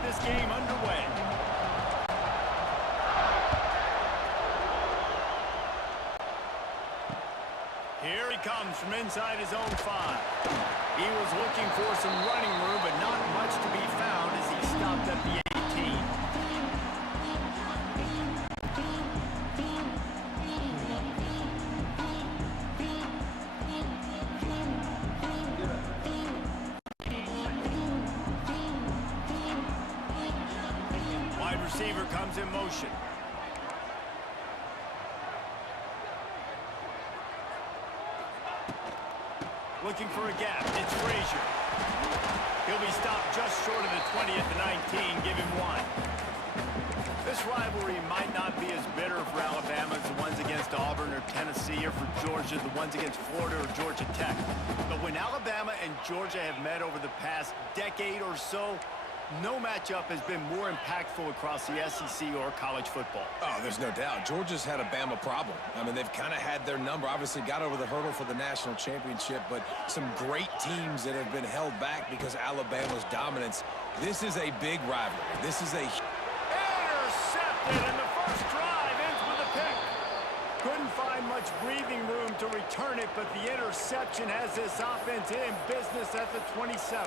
get this game underway. Here he comes from inside his own 5. He was looking for some running room, but not much to be found as he stopped at the 18. Wide receiver comes in motion. Looking for a gap. It's Frazier. He'll be stopped just short of the 20 at the 19. Give him 1. This rivalry might not be as bitter for Alabama as the ones against Auburn or Tennessee, or for Georgia, the ones against Florida or Georgia Tech. But when Alabama and Georgia have met over the past decade or so, no matchup has been more impactful across the SEC or college football. Oh, there's no doubt. Georgia's had a Bama problem. I mean, they've kind of had their number. Obviously got over the hurdle for the national championship, but some great teams that have been held back because Alabama's dominance. This is a big rivalry. This is a... Intercepted, and the first drive ends with a pick. Couldn't find much breathing room to return it, but the interception has this offense in business at the 27.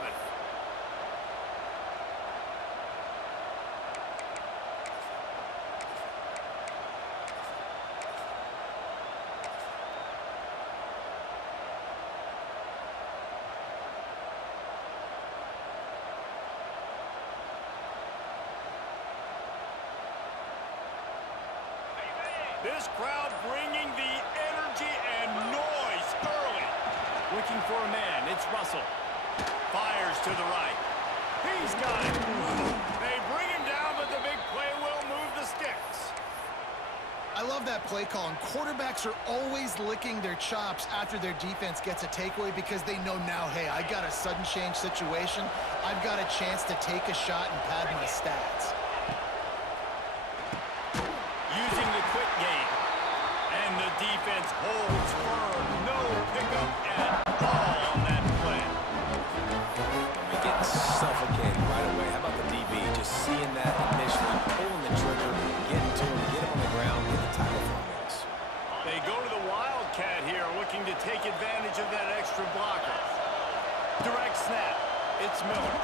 This crowd bringing the energy and noise early. Looking for a man. It's Russell. Fires to the right. He's got it. They bring him down, but the big play will move the sticks. I love that play call, and quarterbacks are always licking their chops after their defense gets a takeaway because they know now, hey, I got a sudden change situation. I've got a chance to take a shot and pad my stats. Using the quick game. And the defense holds firm. No pickup at all on that play. We get suffocated right away. How about the DB? Just seeing that initially, pulling the trigger, getting to him, get him on the ground, get the tackle for him. They go to the Wildcat here, looking to take advantage of that extra blocker. Direct snap. It's Miller.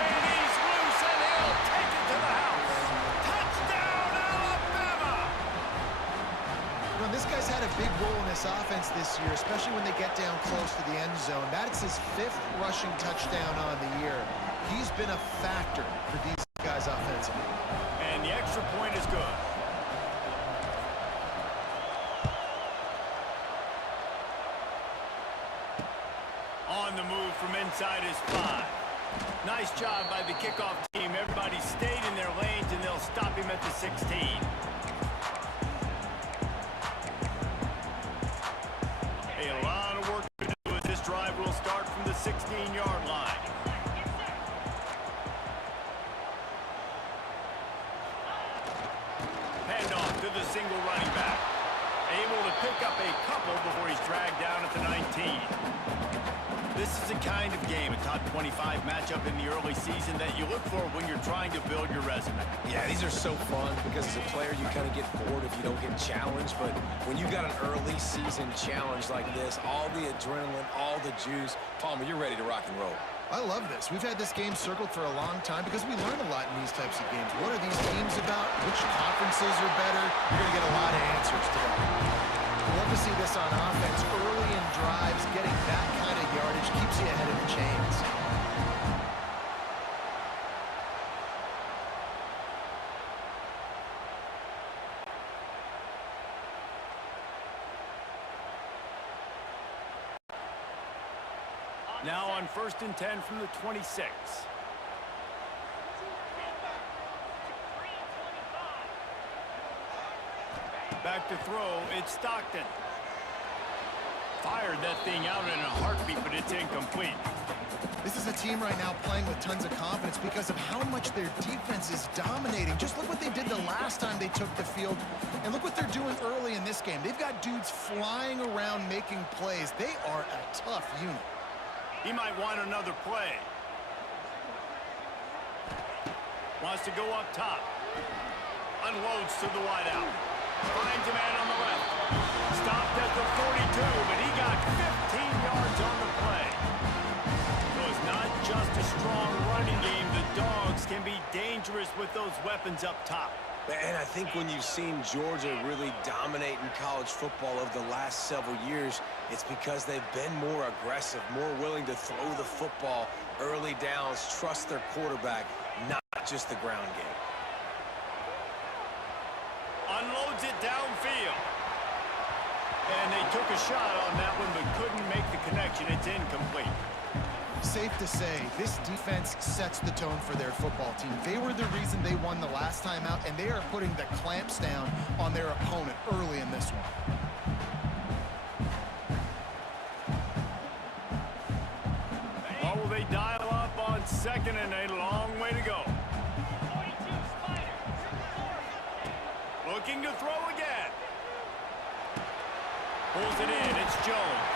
And he's loose, and he'll take it to the house. Touchdown, Alabama! Well, this guy's had a big role in this offense this year, especially when they get down close to the end zone. That's his 5th rushing touchdown on the year. He's been a factor for these guys offensively. And the extra point is good. On the move from inside his 5. Nice job by the kickoff team. Everybody stayed in their lanes, and they'll stop him at the 16. A lot of work to do as this drive will start from the 16-yard line. Handoff to the single running back. Able to pick up a couple before he's dragged down at the 19. This is the kind of game, a top 25 matchup in the early season, that you look for when you're trying to build your resume. Yeah, these are so fun because as a player you kind of get bored if you don't get challenged, but when you got an early season challenge like this, all the adrenaline, all the juice, Palmer, you're ready to rock and roll. I love this. We've had this game circled for a long time because we learn a lot in these types of games. What are these teams about? Which conferences are better? You're going to get a lot of answers today. I love to see this on offense early in drives. Getting that kind of yardage keeps you ahead of the chains. Now on 1st and 10 from the 26. Back to throw, it's Stockton. Fired that thing out in a heartbeat, but it's incomplete. This is a team right now playing with tons of confidence because of how much their defense is dominating. Just look what they did the last time they took the field, and look what they're doing early in this game. They've got dudes flying around making plays. They are a tough unit. He might want another play. Wants to go up top. Unloads to the wideout. Finds a man on the left. Stopped at the 42, but he got 15 yards on the play. So it's not just a strong running game. The Dogs can be dangerous with those weapons up top. And I think when you've seen Georgia really dominate in college football over the last several years, it's because they've been more aggressive, more willing to throw the football early downs, trust their quarterback, not just the ground game. Unloads it downfield. And they took a shot on that one but couldn't make the connection. It's incomplete. Safe to say, this defense sets the tone for their football team. They were the reason they won the last time out, and they are putting the clamps down on their opponent early in this one. Oh, will they dial up on 2nd and a long way to go. Looking to throw again. Pulls it in. It's Jones.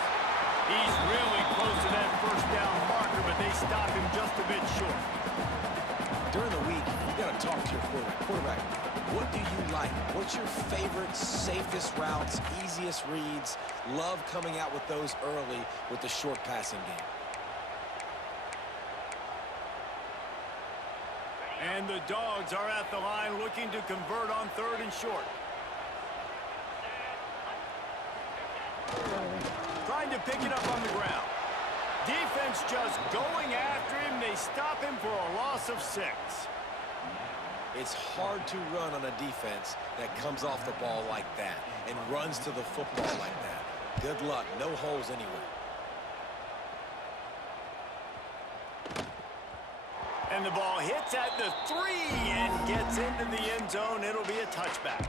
He's really close to that first down marker, but they stop him just a bit short. During the week, you got to talk to your quarterback. What do you like? What's your favorite, safest routes, easiest reads? Love coming out with those early with the short passing game. And the Dogs are at the line looking to convert on 3rd and short. Trying to pick it up on the ground. Defense just going after him. They stop him for a loss of 6. It's hard to run on a defense that comes off the ball like that and runs to the football like that. Good luck. No holes anywhere. And the ball hits at the 3 and gets into the end zone. It'll be a touchback.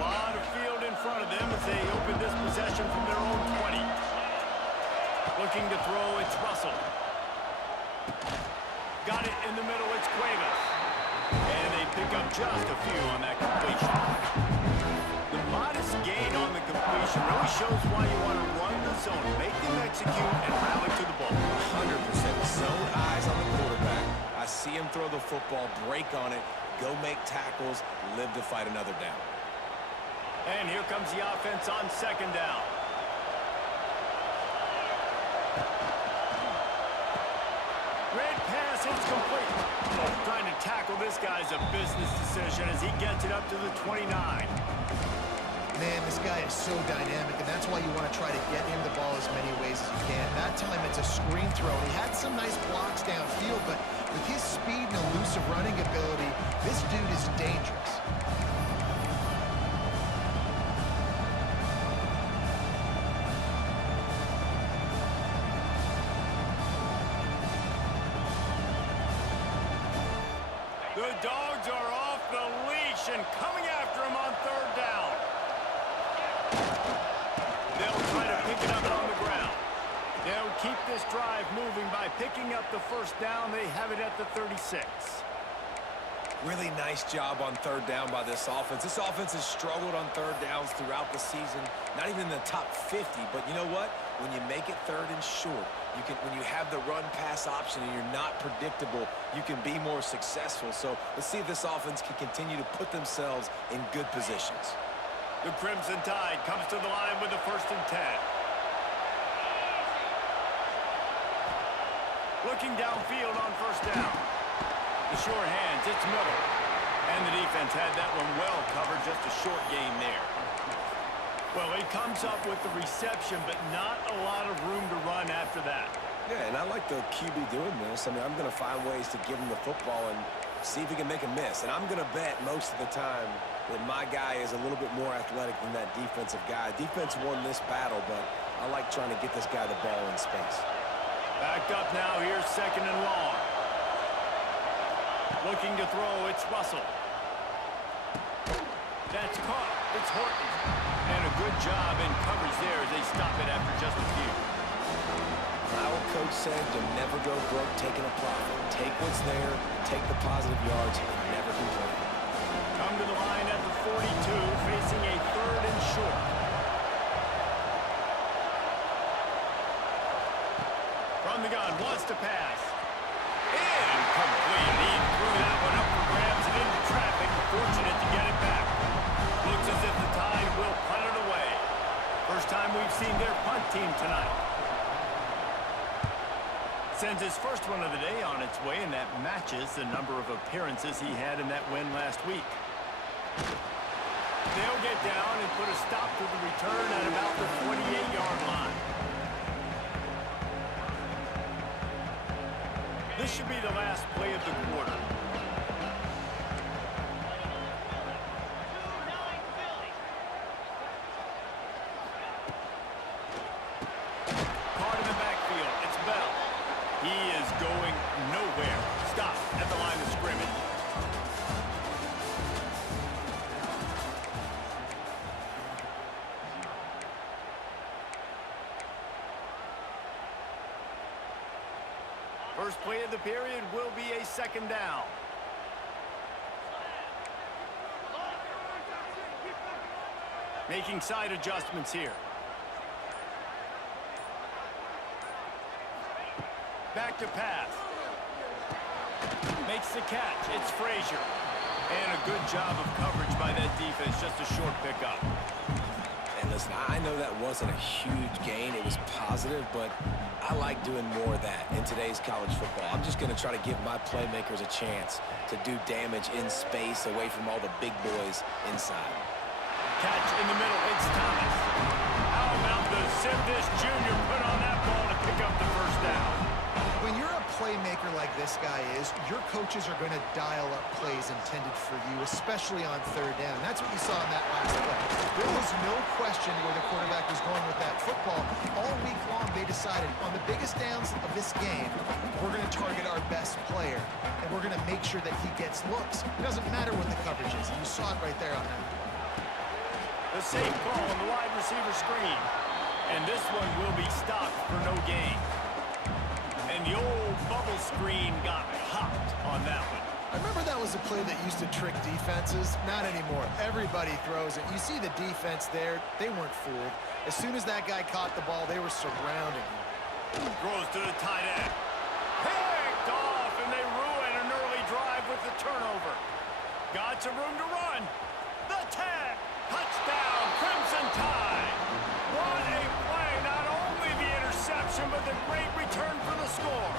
Lot of field in front of them as they open this possession from their own 20. Looking to throw, it's Russell. Got it in the middle, it's Cuevas. And they pick up just a few on that completion. The modest gain on the completion really shows why you want to run the zone, make them execute, and rally to the ball. 100% zone eyes on the quarterback. I see him throw the football, break on it, go make tackles, live to fight another down. And here comes the offense on 2nd down. Red pass, it's complete. Trying to tackle this guy's a business decision as he gets it up to the 29. Man, this guy is so dynamic, and that's why you want to try to get him the ball as many ways as you can. That time, it's a screen throw. He had some nice blocks downfield, but with his speed and elusive running ability, this dude is dangerous. The Dogs are off the leash and coming after him on 3rd down. They'll try to pick it up on the ground. They'll keep this drive moving by picking up the 1st down. They have it at the 36. Really nice job on 3rd down by this offense. This offense has struggled on 3rd downs throughout the season. Not even in the top 50, but you know what? When you make it 3rd and short, when you have the run-pass option and you're not predictable, you can be more successful. So let's see if this offense can continue to put themselves in good positions. The Crimson Tide comes to the line with the 1st and 10. Looking downfield on 1st down. The short hands, it's Miller. And the defense had that one well covered, just a short gain there. Well, he comes up with the reception, but not a lot of room to run after that. Yeah, and I like the QB doing this. I mean, I'm going to find ways to give him the football and see if he can make a miss. And I'm going to bet most of the time that my guy is a little bit more athletic than that defensive guy. Defense won this battle, but I like trying to get this guy the ball in space. Backed up now, here's 2nd and long. Looking to throw, it's Russell. That's caught. It's Horton. And a good job in coverage there as they stop it after just a few. Our coach said to never go broke taking a profit. Take what's there, take the positive yards, and never complain. Come to the line at the 42, facing a 3rd and short. to pass. Incomplete. He threw that one up for grabs and into traffic. Fortunate to get it back. Looks as if the Tide will punt it away. First time we've seen their punt team tonight. Sends his first one of the day on its way, and that matches the number of appearances he had in that win last week. They'll get down and put a stop to the return at about the 28-yard line. This should be the last play of the quarter. Caught in the backfield. It's Bell. He is going nowhere. Stop at the line of scrimmage. First play of the period will be a second down. Making side adjustments here. Back to pass. Makes the catch. It's Frazier. And a good job of coverage by that defense. Just a short pickup. And listen, I know that wasn't a huge gain. It was positive, but I like doing more of that in today's college football. I'm just going to try to give my playmakers a chance to do damage in space away from all the big boys inside. Catch in the middle. It's Thomas. How about the Simtis Jr. put on that ball to pick up the first down? When you're a playmaker like this guy is, your coaches are going to dial up plays intended for you, especially on third down. That's what you saw in that last play. There was no question where the quarterback was going with that football. All week long, they decided on the biggest downs of this game, we're going to target our best player, and we're going to make sure that he gets looks. It doesn't matter what the coverage is. You saw it right there on that play. The safe call on the wide receiver screen. And this one will be stopped for no gain. And the old bubble screen got popped on that one. I remember that was a play that used to trick defenses. Not anymore. Everybody throws it. You see the defense there. They weren't fooled. As soon as that guy caught the ball, they were surrounding him. Throws to the tight end. Picked off, and they ruin an early drive with the turnover. Got some room to run. The tag. Touchdown, Crimson Tide. What a play. Not only the interception, but the great return for the score.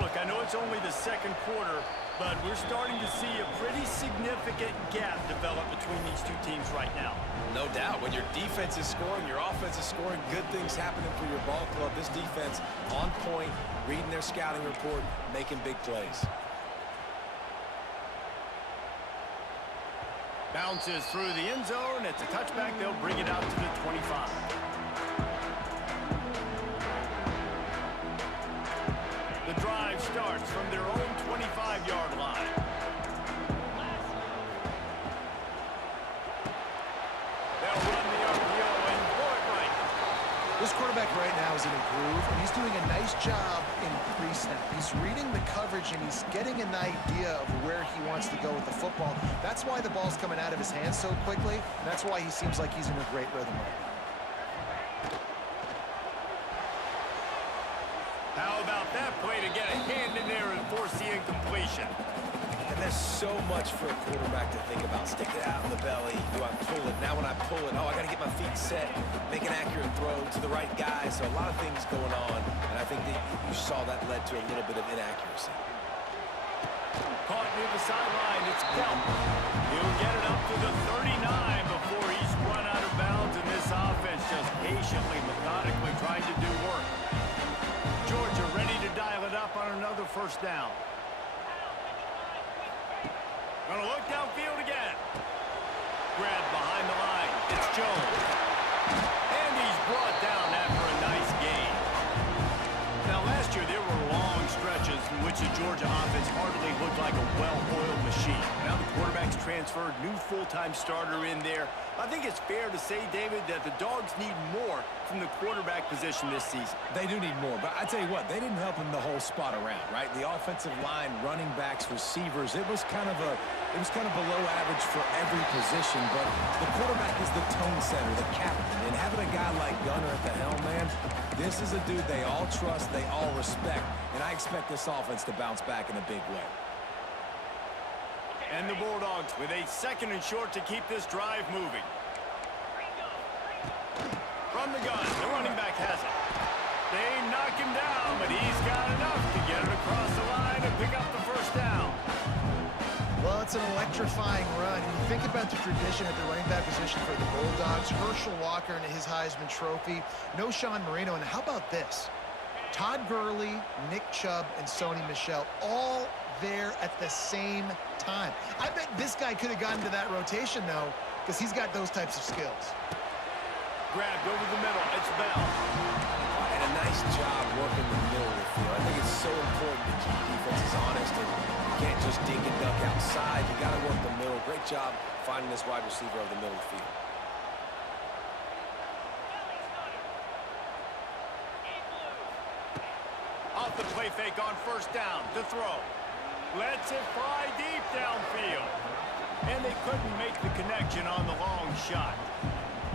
Look, I know it's only the second quarter, but we're starting to see a pretty significant gap develop between these two teams right now. No doubt. When your defense is scoring, your offense is scoring, good things happening for your ball club. This defense on point, reading their scouting report, making big plays. Bounces through the end zone. It's a touchback. They'll bring it out to the 25. The drive starts from their own 25-yard line. They'll run the RPO and pull it right. This quarterback right now is in a groove, and he's doing a nice job in pre-snap. He's reading the coverage, and he's getting an idea of where he wants to go with the football. That's why the ball's coming out of his hands so quickly. That's why he seems like he's in a great rhythm right now. How about that play to get a hand in there and force the incompletion? And there's so much for a quarterback to think about. Stick it out in the belly. Do I pull it? Now when I pull it, oh, I got to get my feet set, make an accurate throw to the right guy. So a lot of things going on, and I think that you saw that led to a little bit of inaccuracy. Caught near the sideline. It's Kelp. He'll get it up to the 39 before he's run out of bounds, and this offense just patiently, methodically trying to do work. Georgia ready to dial it up on another first down. Gonna look downfield again. Grabbed behind the line. It's Jones. And he's brought down after a nice gain. Now, last year there were long stretches in which the Georgia offense hardly looked like a well-oiled machine. Now the quarterback's transferred, new full-time starter in there. I think it's fair to say, David, that the Dogs need more from the quarterback position this season. They do need more, but I tell you what, they didn't help him the whole spot around, right? The offensive line, running backs, receivers, it was kind of below average for every position, but the quarterback is the tone center, the captain. And having a guy like Gunner at the helm, man, this is a dude they all trust, they all respect. And I expect this offense to bounce back in a big way. And the Bulldogs with a 2nd and short to keep this drive moving. From the gun, the running back has it. They knock him down, but he's got enough to get it across the line and pick up the first down. Well, it's an electrifying run. You think about the tradition at the running back position for the Bulldogs. Herschel Walker and his Heisman Trophy. No Sean Marino. And how about this? Todd Gurley, Nick Chubb, and Sony Michel all there at the same time. I bet this guy could have gotten to that rotation, though, because he's got those types of skills. Grabbed over the middle. It's Bell. And a nice job working the middle of the field. I think it's so important to keep defenses honest, and you can't just dink and dunk outside. You got to work the middle. Great job finding this wide receiver over the middle of the field. Off the play fake on first down to throw. Lets it fly deep downfield. And they couldn't make the connection on the long shot.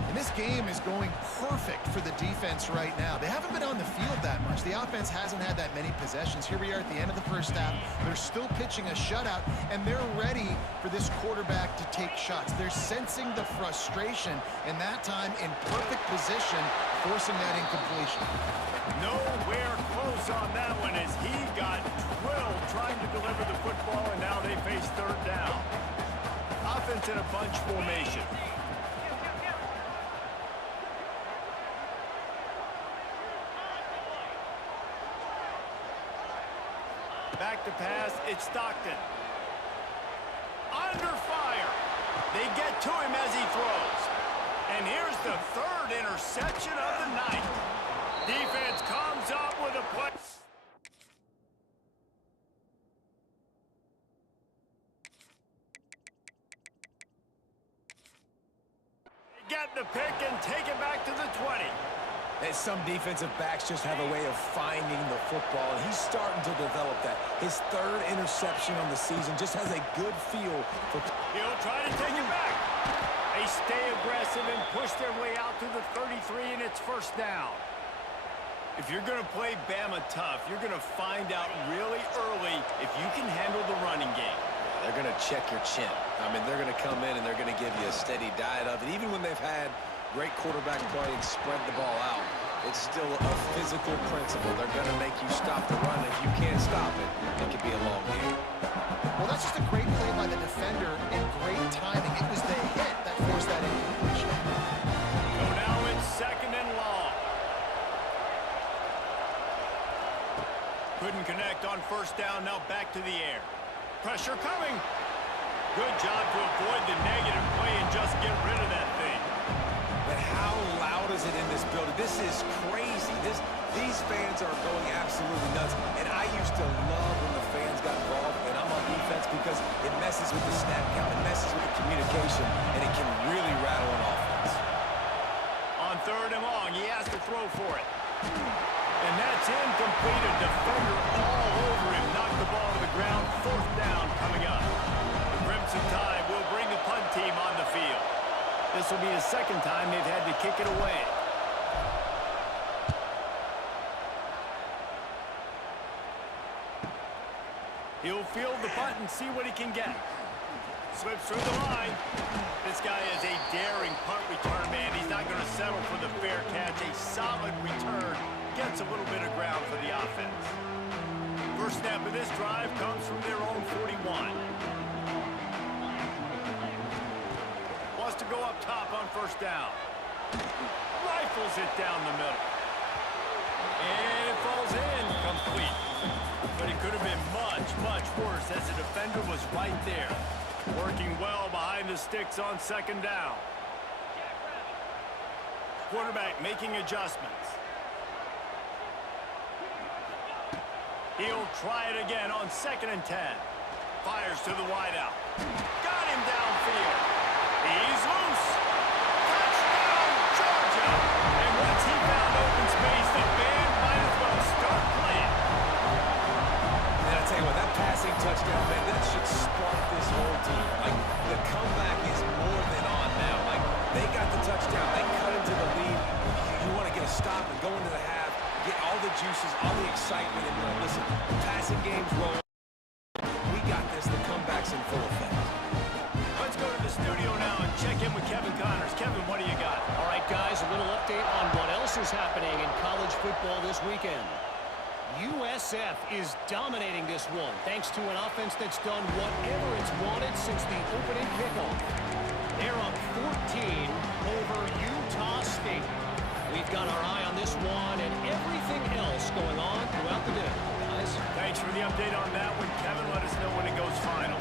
And this game is going perfect for the defense right now. They haven't been on the field that much. The offense hasn't had that many possessions. Here we are at the end of the first half. They're still pitching a shutout, and they're ready for this quarterback to take shots. They're sensing the frustration, and that time in perfect position, forcing that incompletion. Nowhere close on that one as he got drilled trying to deliver the football, and now they face 3rd down. Offense in a bunch formation. Back to pass, it's Stockton. Under fire. They get to him as he throws. And here's the 3rd interception of the night. Defense comes up with a play. They get the pick and take it back to the 20. And some defensive backs just have a way of finding the football, and he's starting to develop that. His 3rd interception on the season just has a good feel for... He'll try to take it back. They stay aggressive and push their way out to the 33, and it's first down. If you're going to play Bama tough, you're going to find out really early if you can handle the running game. They're going to check your chin. I mean, they're going to come in and they're going to give you a steady diet of it. Even when they've had great quarterback play and spread the ball out, it's still a physical principle. They're going to make you stop the run. If you can't stop it, it could be a long game. Well, that's just a great play by the defender and great timing. It was the hit that forced that incompletion. So now it's 2nd and long. Couldn't connect on first down. Now back to the air. Pressure coming. Good job to avoid the negative play and just get rid of that thing. But how loud is it in this building? This is crazy. These fans are going absolutely nuts. And I used to love when the fans got involved and I'm on defense because it messes with the snap count, it messes with the communication, and it can really rattle an offense. On 3rd and long, he has to throw for it. And that's incomplete. A defender all over him. Knocked the ball to the ground. 4th down coming up. The Crimson Tide will bring the punt team on the field. This will be the 2nd time they've had to kick it away. He'll field the punt and see what he can get. Slips through the line. This guy is a daring punt return man. He's not going to settle for the fair catch. A solid return. Gets a little bit of ground for the offense. First snap of this drive comes from their own 41. Wants to go up top on first down. Rifles it down the middle. And it falls in complete. But it could have been much, much worse as the defender was right there. Working well behind the sticks on 2nd down. Quarterback making adjustments. He'll try it again on 2nd and 10. Fires to the wideout. Got him downfield. He's loose. Touchdown, Georgia. And once he found open space, the band might as well start playing. And I tell you what, that passing touchdown, man, that should spark this whole team. Like, the comeback is more than on now. Like, they got the touchdown. touchdown. They cut into the lead. You want to get a stop and go into the half, get all the juices, all the excitement, and listen, the passing game's rolling. We got this. The comeback's in full effect. Let's go to the studio now and check in with Kevin Connors. Kevin, what do you got? All right, guys, a little update on what else is happening in college football this weekend. USF is dominating this one thanks to an offense that's done whatever it's wanted since the opening kickoff. They're up 14 over Utah State. We've got our eye on this one and everything else going on throughout the day, guys. Thanks for the update on that one, Kevin. Let us know when it goes final.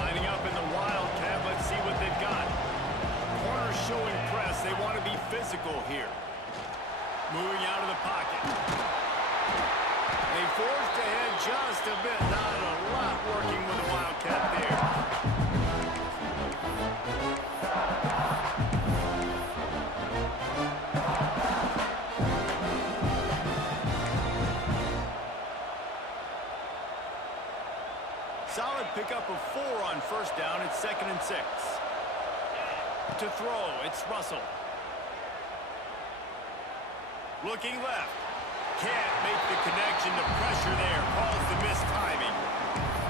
Lining up in the Wildcat, let's see what they've got. Corners showing press. They want to be physical here. Moving out of the pocket. They forced ahead just a bit. Not a lot working with the Wildcat there. Solid pickup of 4 on first down. It's 2nd and 6. To throw, it's Russell. Looking left. Can't make the connection. The pressure there caused the missed timing.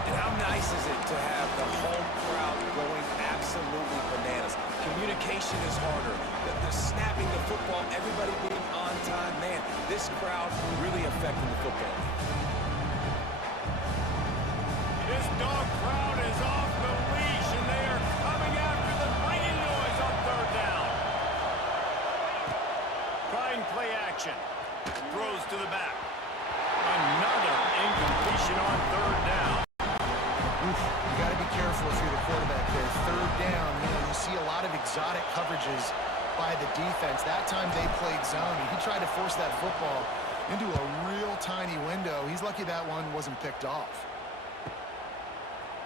And how nice is it to have the home crowd going absolutely bananas? Communication is harder. The snapping the football, everybody being on time. Man, this crowd really affecting the football. This dog crowd is off the leash, and they are coming after the ringing noise on 3rd down. Trying play action. Throws to the back. Another incompletion on 3rd down. Oof, you got to be careful if you're the quarterback there. 3rd down, you see a lot of exotic coverages by the defense. That time they played zone. He tried to force that football into a real tiny window. He's lucky that one wasn't picked off.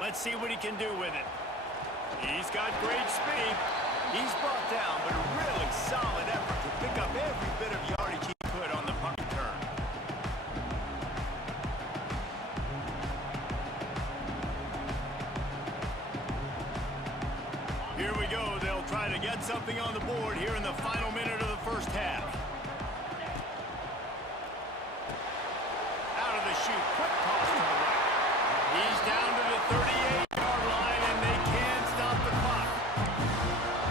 Let's see what he can do with it. He's got great speed. He's brought down, but a really solid effort to pick up every bit of yardage he could on the punt return. Here we go. They'll try to get something on the board here in the final minute of the first half. Out of the chute. Quick toss to the right. He's down to the 38-yard line, and they can't stop the clock.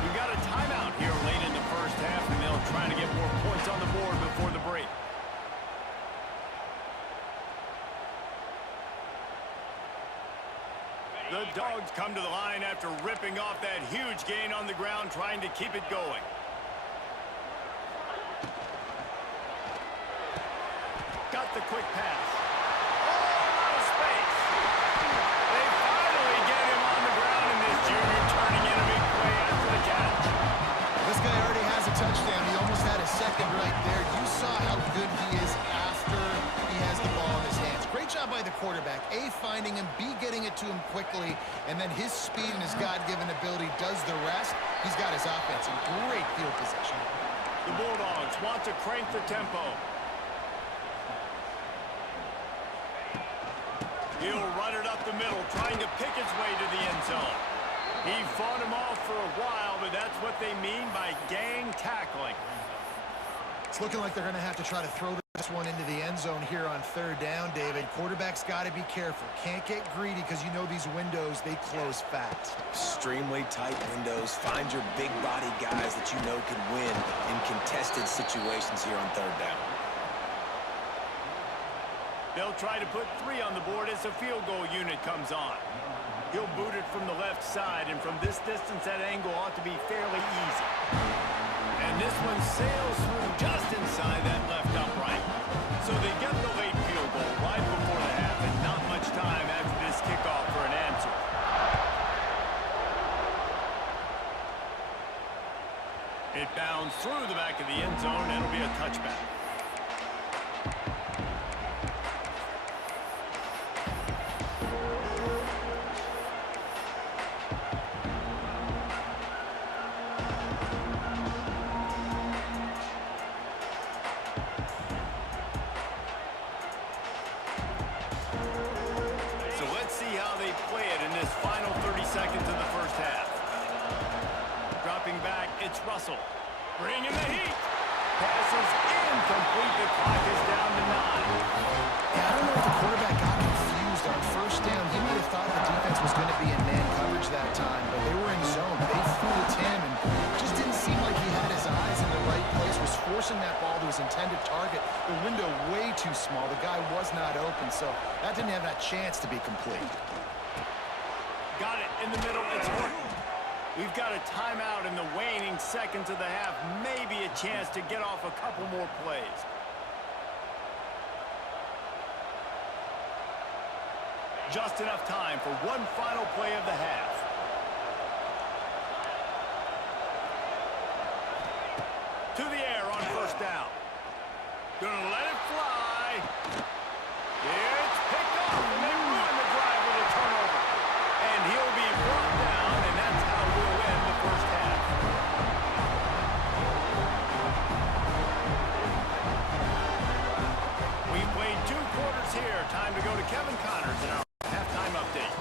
We've got a timeout here late in the first half, and they'll try to get more points on the board before the break. The Dogs come to the line after ripping off that huge gain on the ground, trying to keep it going. Got the quick pass. Touchdown. He almost had a second right there. You saw how good he is after he has the ball in his hands. Great job by the quarterback. A, finding him, B, getting it to him quickly, and then his speed and his God-given ability does the rest. He's got his offense in great field position. The Bulldogs want to crank the tempo. He'll run it up the middle, trying to pick his way to the end zone. He fought him off for a while, but that's what they mean by gang tackling. It's looking like they're going to have to try to throw this one into the end zone here on 3rd down, David. Quarterback's got to be careful. Can't get greedy because you know these windows, they close fast. Extremely tight windows. Find your big body guys that you know can win in contested situations here on 3rd down. They'll try to put 3 on the board as the field goal unit comes on. He'll boot it from the left side, and from this distance, that angle ought to be fairly easy. And this one sails through just inside that left upright. So they get the late field goal right before the half, and not much time after this kickoff for an answer. It bounds through the back of the end zone, and it'll be a touchback. So let's see how they play it in this final 30 seconds of the first half. Dropping back, it's Russell. Bringing the heat. Passes incomplete. The clock is down to 9. Yeah, I don't know if the quarterback got confused on first down. He might have thought the defense was going to be in man coverage that time, but they were in zone. They fooled him, and it just didn't seem like he had his eyes in the right place, was forcing that ball to his intended target. The window way too small. The guy was not open, so that didn't have that chance to be complete. Got it in the middle. It's Horton. We've got a timeout in the waning seconds of the half. Maybe a chance to get off a couple more plays. Just enough time for one final play of the half. To the air on first down. Gonna let it fly. It's picked off, and they ruin the drive with a turnover. And he'll be brought down, and that's how we'll end the first half. We've played 2 quarters here. Time to go to Kevin Connors in our halftime update.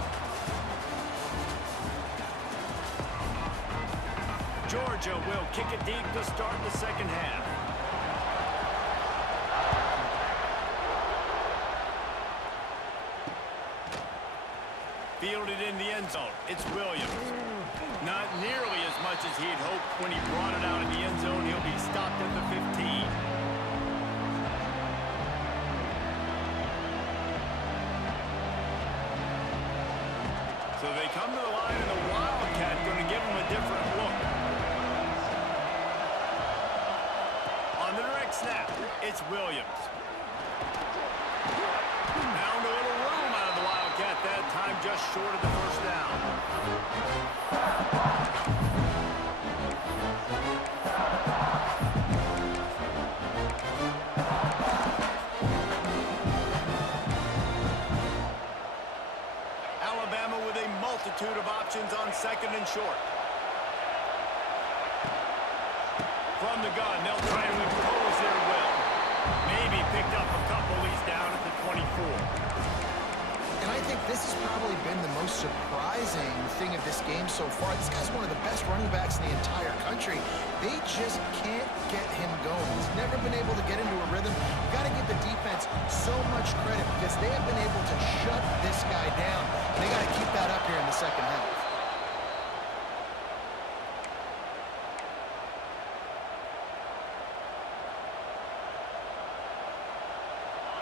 Georgia will kick it deep to start the second half. Fielded in the end zone. It's Williams. Not nearly as much as he'd hoped when he brought it out in the end zone. He'll be stopped at the 15. So they come to the line, and the Wildcat going to give them a different look. On the direct snap, it's Williams. Found a little room out of the Wildcat that time, just short of the first down. Alabama with a multitude of options on second and short. From the gun, they'll try to impose their will. Maybe picked up a couple. He's down at the 24. And I think this has probably been the most surprising thing of this game so far. This guy's one of the best running backs in the entire country. They just can't get him going. He's never been able to get into a rhythm. You've got to give the defense so much credit because they have been able to shut this guy down. They got to keep that up here in the second half.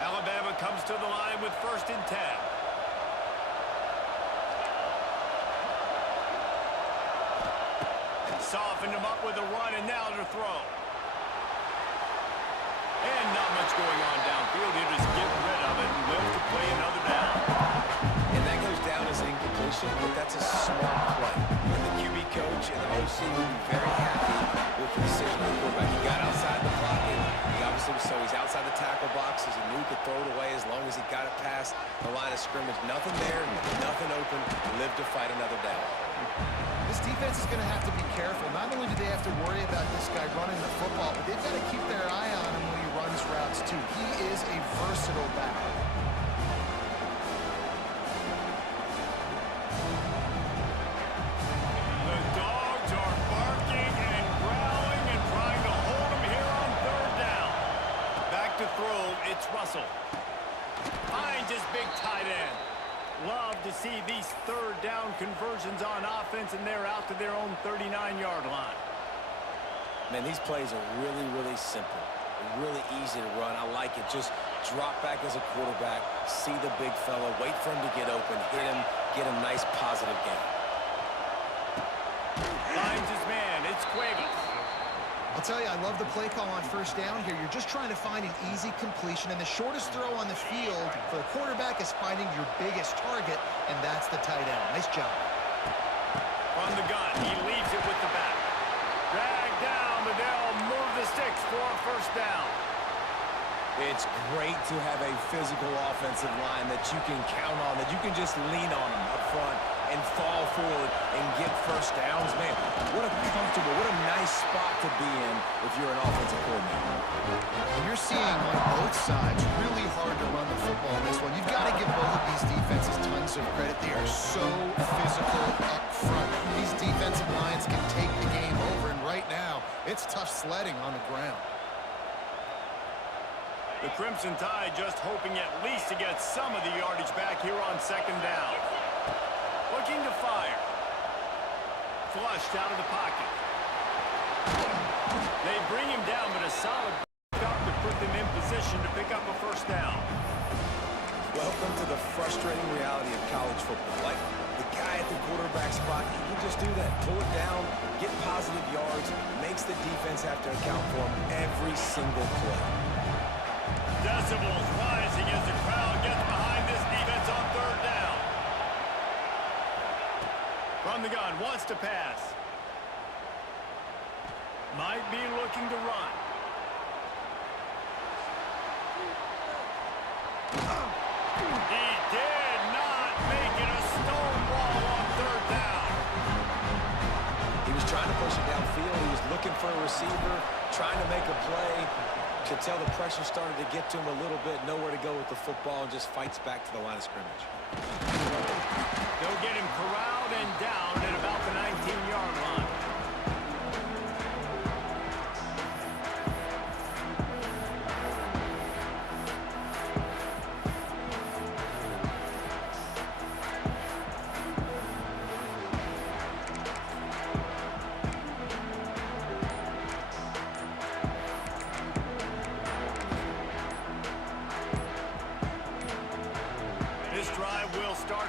Alabama comes to the line with 1st and 10. Softened him up with a run, and now to throw. And not much going on downfield. He'll just get rid of it and live to play another down. And that goes down as an incompletion, but that's a smart play. And the QB coach and the OC will be very happy with the decision of the quarterback. He got outside the pocket. He obviously was so he's outside the tackle box. He knew he could throw it away as long as he got it past the line of scrimmage. Nothing there, nothing open. Live to fight another down. This defense is going to have to be careful. Not only do they have to worry about this guy running the football, but they've got to keep their eye on him when he runs routes, too. He is a versatile back. The dogs are barking and growling and trying to hold him here on 3rd down. Back to throw, it's Russell. Finds his big tight end. Love to see these 3rd down conversions on offense, and they're out to their own 39-yard line. Man, these plays are really, really simple. Really easy to run. I like it. Just drop back as a quarterback, see the big fella, wait for him to get open, hit him, get a nice positive gain. Finds his man. It's Cuevas. I'll tell you, I love the play call on 1st down here. You're just trying to find an easy completion, and the shortest throw on the field for the quarterback is finding your biggest target, and that's the tight end. Nice job. From the gun, he leaves it with the back. Dragged down, but they'll move the sticks for a 1st down. It's great to have a physical offensive line that you can count on, that you can just lean on them up front and fall forward and get 1st downs. Man, what a comfortable, what a nice spot to be in if you're an offensive coordinator. And you're seeing on both sides really hard to run the football in this one. You've got to give both of deserve credit. They are so physical up front. These defensive lines can take the game over, and right now, it's tough sledding on the ground. The Crimson Tide just hoping at least to get some of the yardage back here on second down. Looking to fire. Flushed out of the pocket. They bring him down, but a solid up to put them in position to pick up a first down. Welcome to the frustrating reality of college football. Like, the guy at the quarterback spot, he can just do that. Pull it down, get positive yards, makes the defense have to account for him every single play. Decibels rising as the crowd gets behind this defense on third down. From the gun, wants to pass. Might be looking to run. He did not make it a stonewall on third down. He was trying to push it downfield. He was looking for a receiver, trying to make a play. Could tell the pressure started to get to him a little bit. Nowhere to go with the football, and just fights back to the line of scrimmage. They'll get him corralled and down at about the 19-yard line.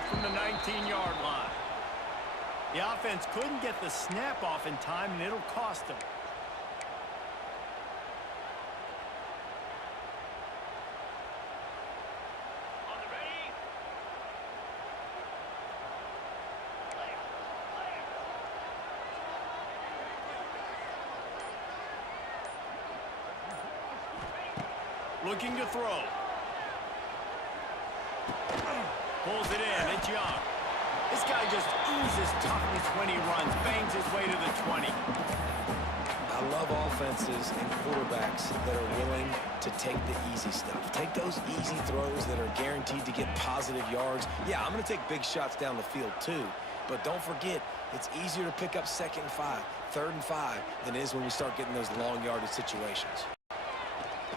From the 19-yard line. The offense couldn't get the snap off in time, and it'll cost them. Looking to throw. Pulls it in. It's Young. This guy just oozes toughness when he runs. Bangs his way to the 20. I love offenses and quarterbacks that are willing to take the easy stuff. Take those easy throws that are guaranteed to get positive yards. Yeah, I'm going to take big shots down the field too. But don't forget, it's easier to pick up 2nd and 5, 3rd and 5 than it is when we start getting those long yardage situations.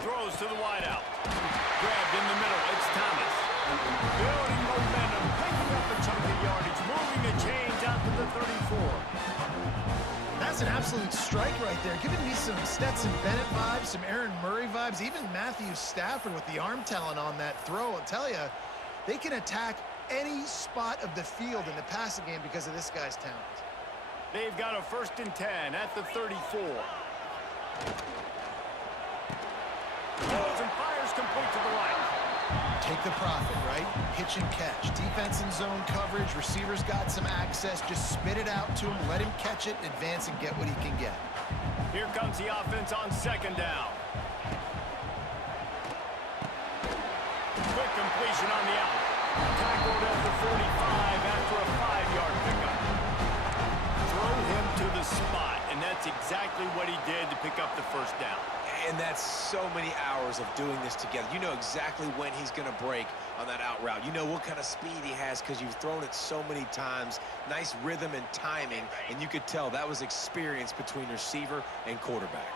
Throws to the wideout. Grabbed in the middle. It's Thomas. Building momentum, picking up a chunk of yardage, moving the chains out to the 34. That's an absolute strike right there. Giving me some Stetson Bennett vibes, some Aaron Murray vibes, even Matthew Stafford with the arm talent on that throw. I'll tell you, they can attack any spot of the field in the passing game because of this guy's talent. They've got a 1st and 10 at the 34. Throws and fires complete to the right. Take the profit, right? Pitch and catch. Defense in zone coverage. Receivers got some access. Just spit it out to him. Let him catch it, advance, and get what he can get. Here comes the offense on 2nd down. Quick completion on the out. Tackled at the 45 after a 5-yard pickup. Throw him to the spot, and that's exactly what he did to pick up the 1st down. And that's so many hours of doing this together. You know exactly when he's going to break on that out route. You know what kind of speed he has because you've thrown it so many times. Nice rhythm and timing, and you could tell that was experience between receiver and quarterback.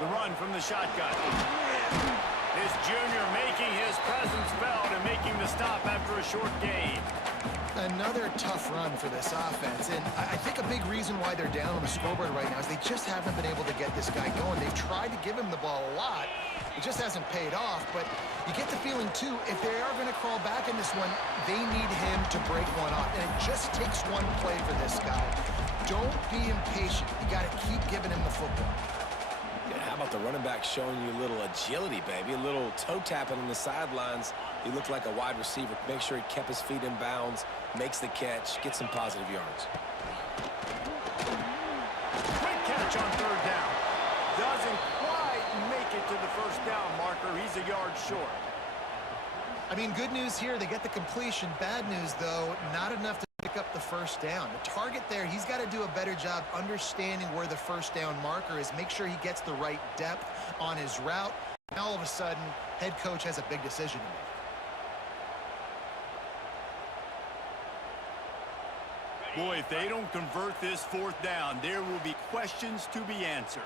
The run from the shotgun. This junior making his presence felt and making the stop after a short gain. Another tough run for this offense, and I think a big reason why they're down on the scoreboard right now is they just haven't been able to get this guy going. They've tried to give him the ball a lot. It just hasn't paid off, but you get the feeling, too, if they are going to crawl back in this one, they need him to break one off, and it just takes one play for this guy. Don't be impatient. You got to keep giving him the football. Yeah, how about the running back showing you a little agility, baby? A little toe tapping on the sidelines. He looked like a wide receiver. Make sure he kept his feet in bounds, makes the catch, gets some positive yards. Quick catch on 3rd down. Doesn't quite make it to the 1st down marker. He's a yard short. I mean, good news here. They get the completion. Bad news, though, not enough to pick up the 1st down. The target there, he's got to do a better job understanding where the 1st down marker is. Make sure he gets the right depth on his route. Now all of a sudden, head coach has a big decision to make. Boy, if they don't convert this 4th down, there will be questions to be answered.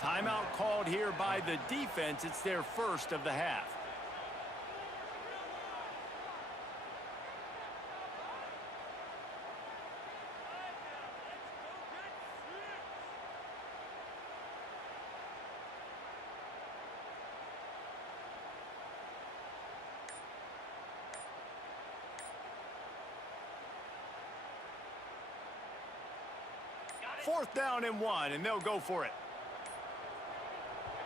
Timeout called here by the defense. It's their first of the half. Fourth down and 1, and they'll go for it.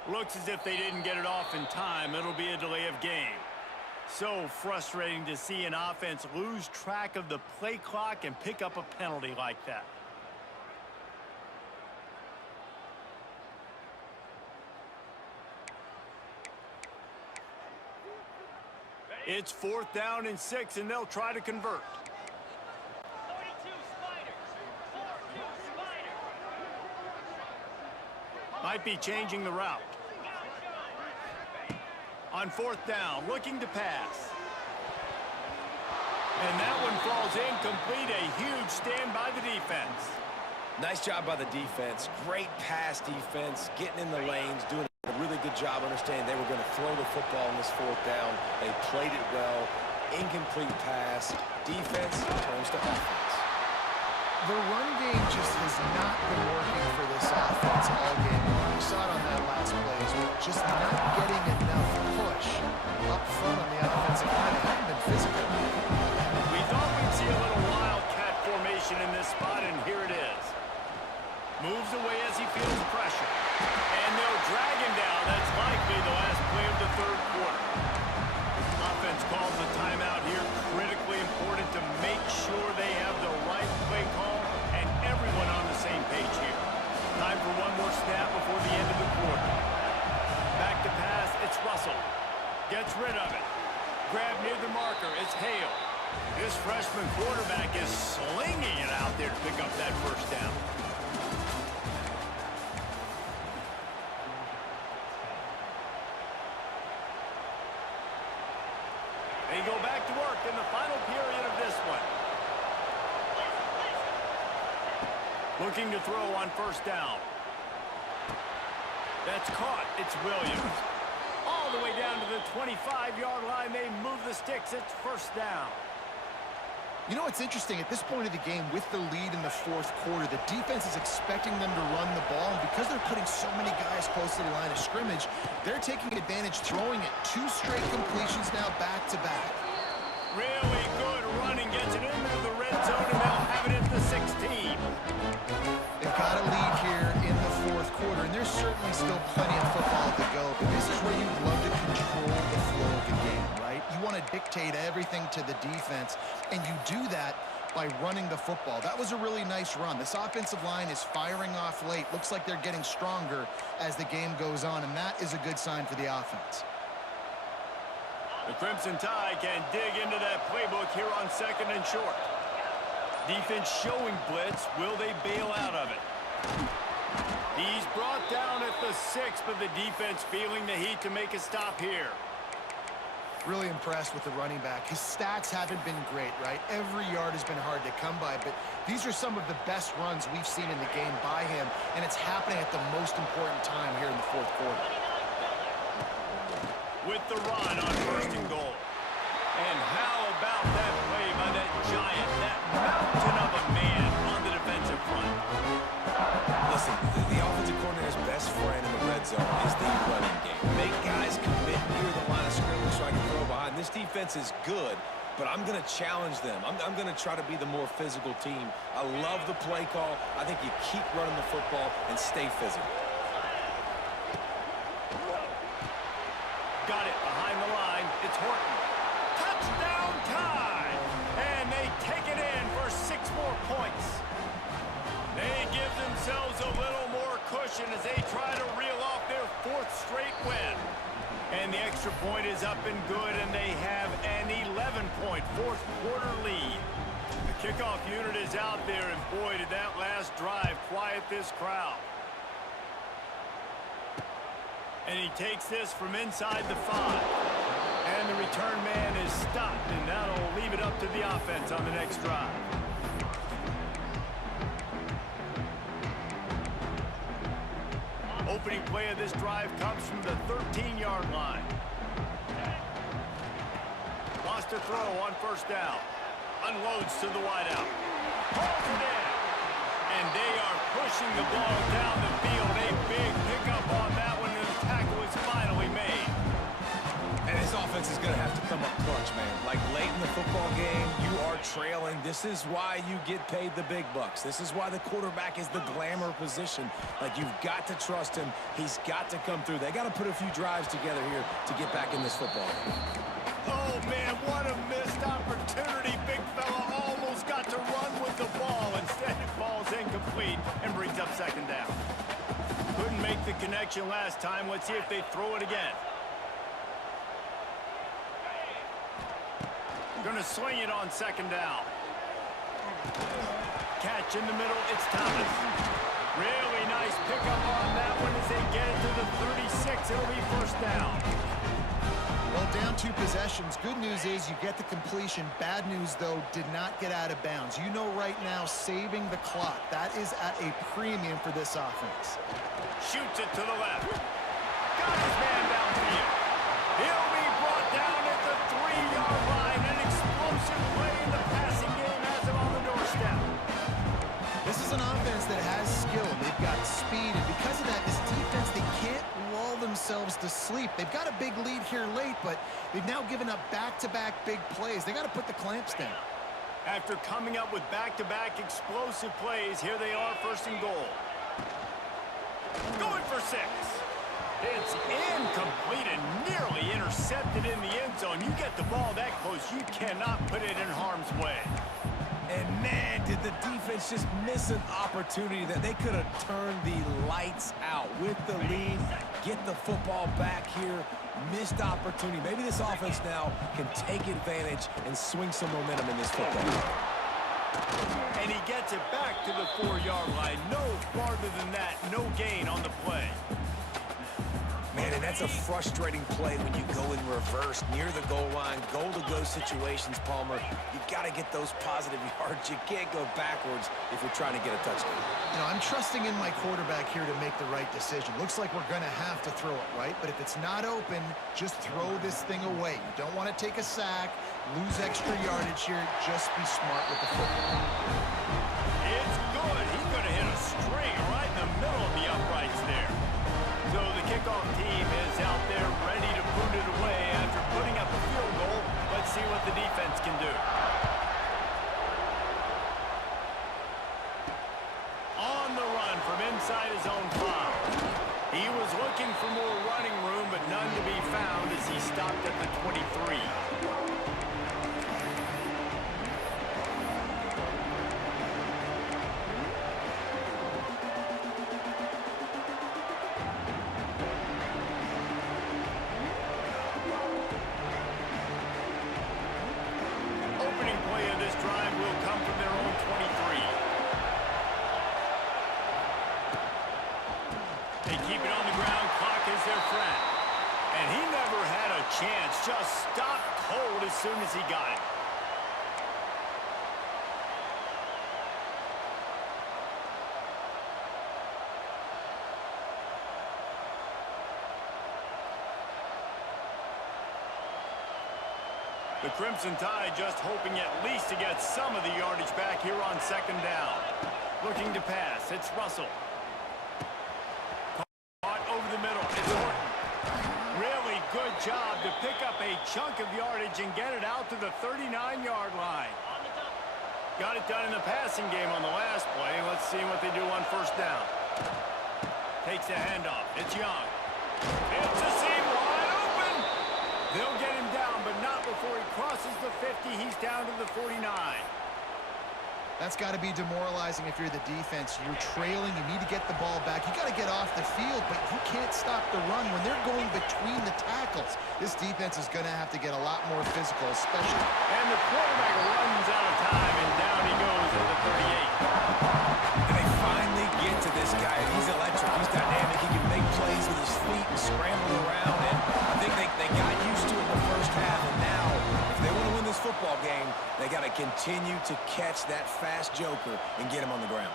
Looks as if they didn't get it off in time. It'll be a delay of game. So frustrating to see an offense lose track of the play clock and pick up a penalty like that. It's 4th down and 6, and they'll try to convert. Might be changing the route. On 4th down, looking to pass. And that one falls incomplete. A huge stand by the defense. Nice job by the defense. Great pass defense, getting in the lanes, doing a really good job understanding they were going to throw the football on this 4th down. They played it well. Incomplete pass. Defense turns to offense. The run game just has not been working for this offense all game long. We saw it on that last play as well. Just not getting enough push up front on the offensive line. They haven't been physical. We thought we'd see a little wildcat formation in this spot, and here it is. Moves away as he feels pressure. And they'll drag him down. That's likely the last play of the 3rd quarter. Offense calls a timeout here. Critically important to make sure they have the right play call and everyone on the same page here. Time for one more snap before the end of the quarter. Back to pass. It's Russell. Gets rid of it. Grab near the marker. It's Hale. This freshman quarterback is slinging it out there to pick up that 1st down. They go back to work in the final period of this one. Looking to throw on 1st down. That's caught. It's Williams. All the way down to the 25-yard line. They move the sticks. It's 1st down. You know what's interesting? At this point of the game, with the lead in the 4th quarter, the defense is expecting them to run the ball. And because they're putting so many guys close to the line of scrimmage, they're taking advantage, throwing it. 2 straight completions now back-to-back. Really good running. Gets it into the red zone, and they'll have it at the 16. They've got a lead here in the 4th quarter, and there's certainly still plenty of football to go. But this is where you'd love to control the flow of the game, right? You want to dictate everything to the defense, and you do that by running the football. That was a really nice run. This offensive line is firing off late. Looks like they're getting stronger as the game goes on, and that is a good sign for the offense. The Crimson Tide can dig into that playbook here on 2nd and short. Defense showing blitz. Will they bail out of it? He's brought down at the 6, but the defense feeling the heat to make a stop here. Really impressed with the running back. His stats haven't been great, right? Every yard has been hard to come by, but these are some of the best runs we've seen in the game by him, and it's happening at the most important time here in the 4th quarter. With the run on 1st and goal. And how about that play by that giant, that mountain of a man on the defensive front? Listen, the offensive coordinator's best friend in the red zone is the running game. Make guys commit near the line of scrimmage so I can throw behind. This defense is good, but I'm going to challenge them. I'm going to try to be the more physical team. I love the play call. I think you keep running the football and stay physical. Got it behind the line. It's Horton. Touchdown time! And they take it in for 6 more points. They give themselves a little more cushion as they try to reel off their 4th straight win. And the extra point is up and good, and they have an 11-point 4th quarter lead. The kickoff unit is out there, and boy, did that last drive quiet this crowd. And he takes this from inside the 5. And the return man is stopped, and that'll leave it up to the offense on the next drive. Opening play of this drive comes from the 13-yard line. Lost a throw on first down. Unloads to the wideout. Pulls it in. And they are pushing the ball down the field. A big pickup on that one, and the tackle is finally made. And his offense is going to have to come up clutch, man. Like late in the football game, you are trailing. This is why you get paid the big bucks. This is why the quarterback is the glamour position. Like, you've got to trust him. He's got to come through. They got to put a few drives together here to get back in this football game. Oh, man, what a missed opportunity. Big fella almost got to run with the ball. Instead, it falls incomplete and brings up second down. Couldn't make the connection last time. Let's see if they throw it again. Gonna swing it on second down. Catch in the middle, it's Thomas. Really nice pickup on that one as they get it to the 36. It'll be first down. Well, down 2 possessions. Good news is you get the completion. Bad news, though, did not get out of bounds. You know right now, saving the clock. That is at a premium for this offense. Shoots it to the left. Got his man downfield. He'll be brought down at the 3-yard line. An explosive play in the passing game has him on the doorstep. This is an offense that has skill. They've got speed, and because of that, this defense, they can't lull themselves to sleep. They've got a big lead here late, but they've now given up back-to-back big plays. They got to put the clamps down. After coming up with back-to-back explosive plays, here they are, first and goal. Going for 6. It's incomplete and nearly intercepted in the end zone. You get the ball that close, you cannot put it in harm's way. And, man, did the defense just miss an opportunity that they could have turned the lights out with the lead, get the football back here. Missed opportunity. Maybe this offense now can take advantage and swing some momentum in this football game. And he gets it back to the 4-yard line. No farther than that, no gain on the play. Man, and that's a frustrating play when you go in reverse near the goal line, goal-to-go situations, Palmer. You got to get those positive yards. You can't go backwards if you're trying to get a touchdown. You know, I'm trusting in my quarterback here to make the right decision. Looks like we're going to have to throw it, right? But if it's not open, just throw this thing away. You don't want to take a sack, lose extra yardage here. Just be smart with the football. It's good. He's going to hit a string right in the middle of the uprights there. So the kickoff team is out there ready to boot it away after putting up a field goal. Let's see what the defense can do. On the run from inside his own 5. He was looking for more running room, but none to be found as he stopped at the 23. Just stopped cold as soon as he got it. The Crimson Tide just hoping at least to get some of the yardage back here on second down. Looking to pass. It's Russell. Caught over the middle. It's Horton. Really good job to pick up a chunk of yardage and get it out to the 39-yard line. Got it done in the passing game on the last play. Let's see what they do on first down. Takes the handoff. It's Young. It's a seam wide open. They'll get him down, but not before he crosses the 50. He's down to the 49. That's got to be demoralizing if you're the defense. You're trailing. You need to get the ball back. You got to get off the field, but you can't stop the run when they're going between the tackles. This defense is going to have to get a lot more physical, especially. And the quarterback runs out of time, and down he goes at the 38. And they finally get to this guy. He's electric. He's dynamic. He can make plays ease with his feet and scrambling around. And I think they got used to it in the first half. And now, if they want to win this football game, they got to continue to catch that fast joker and get him on the ground.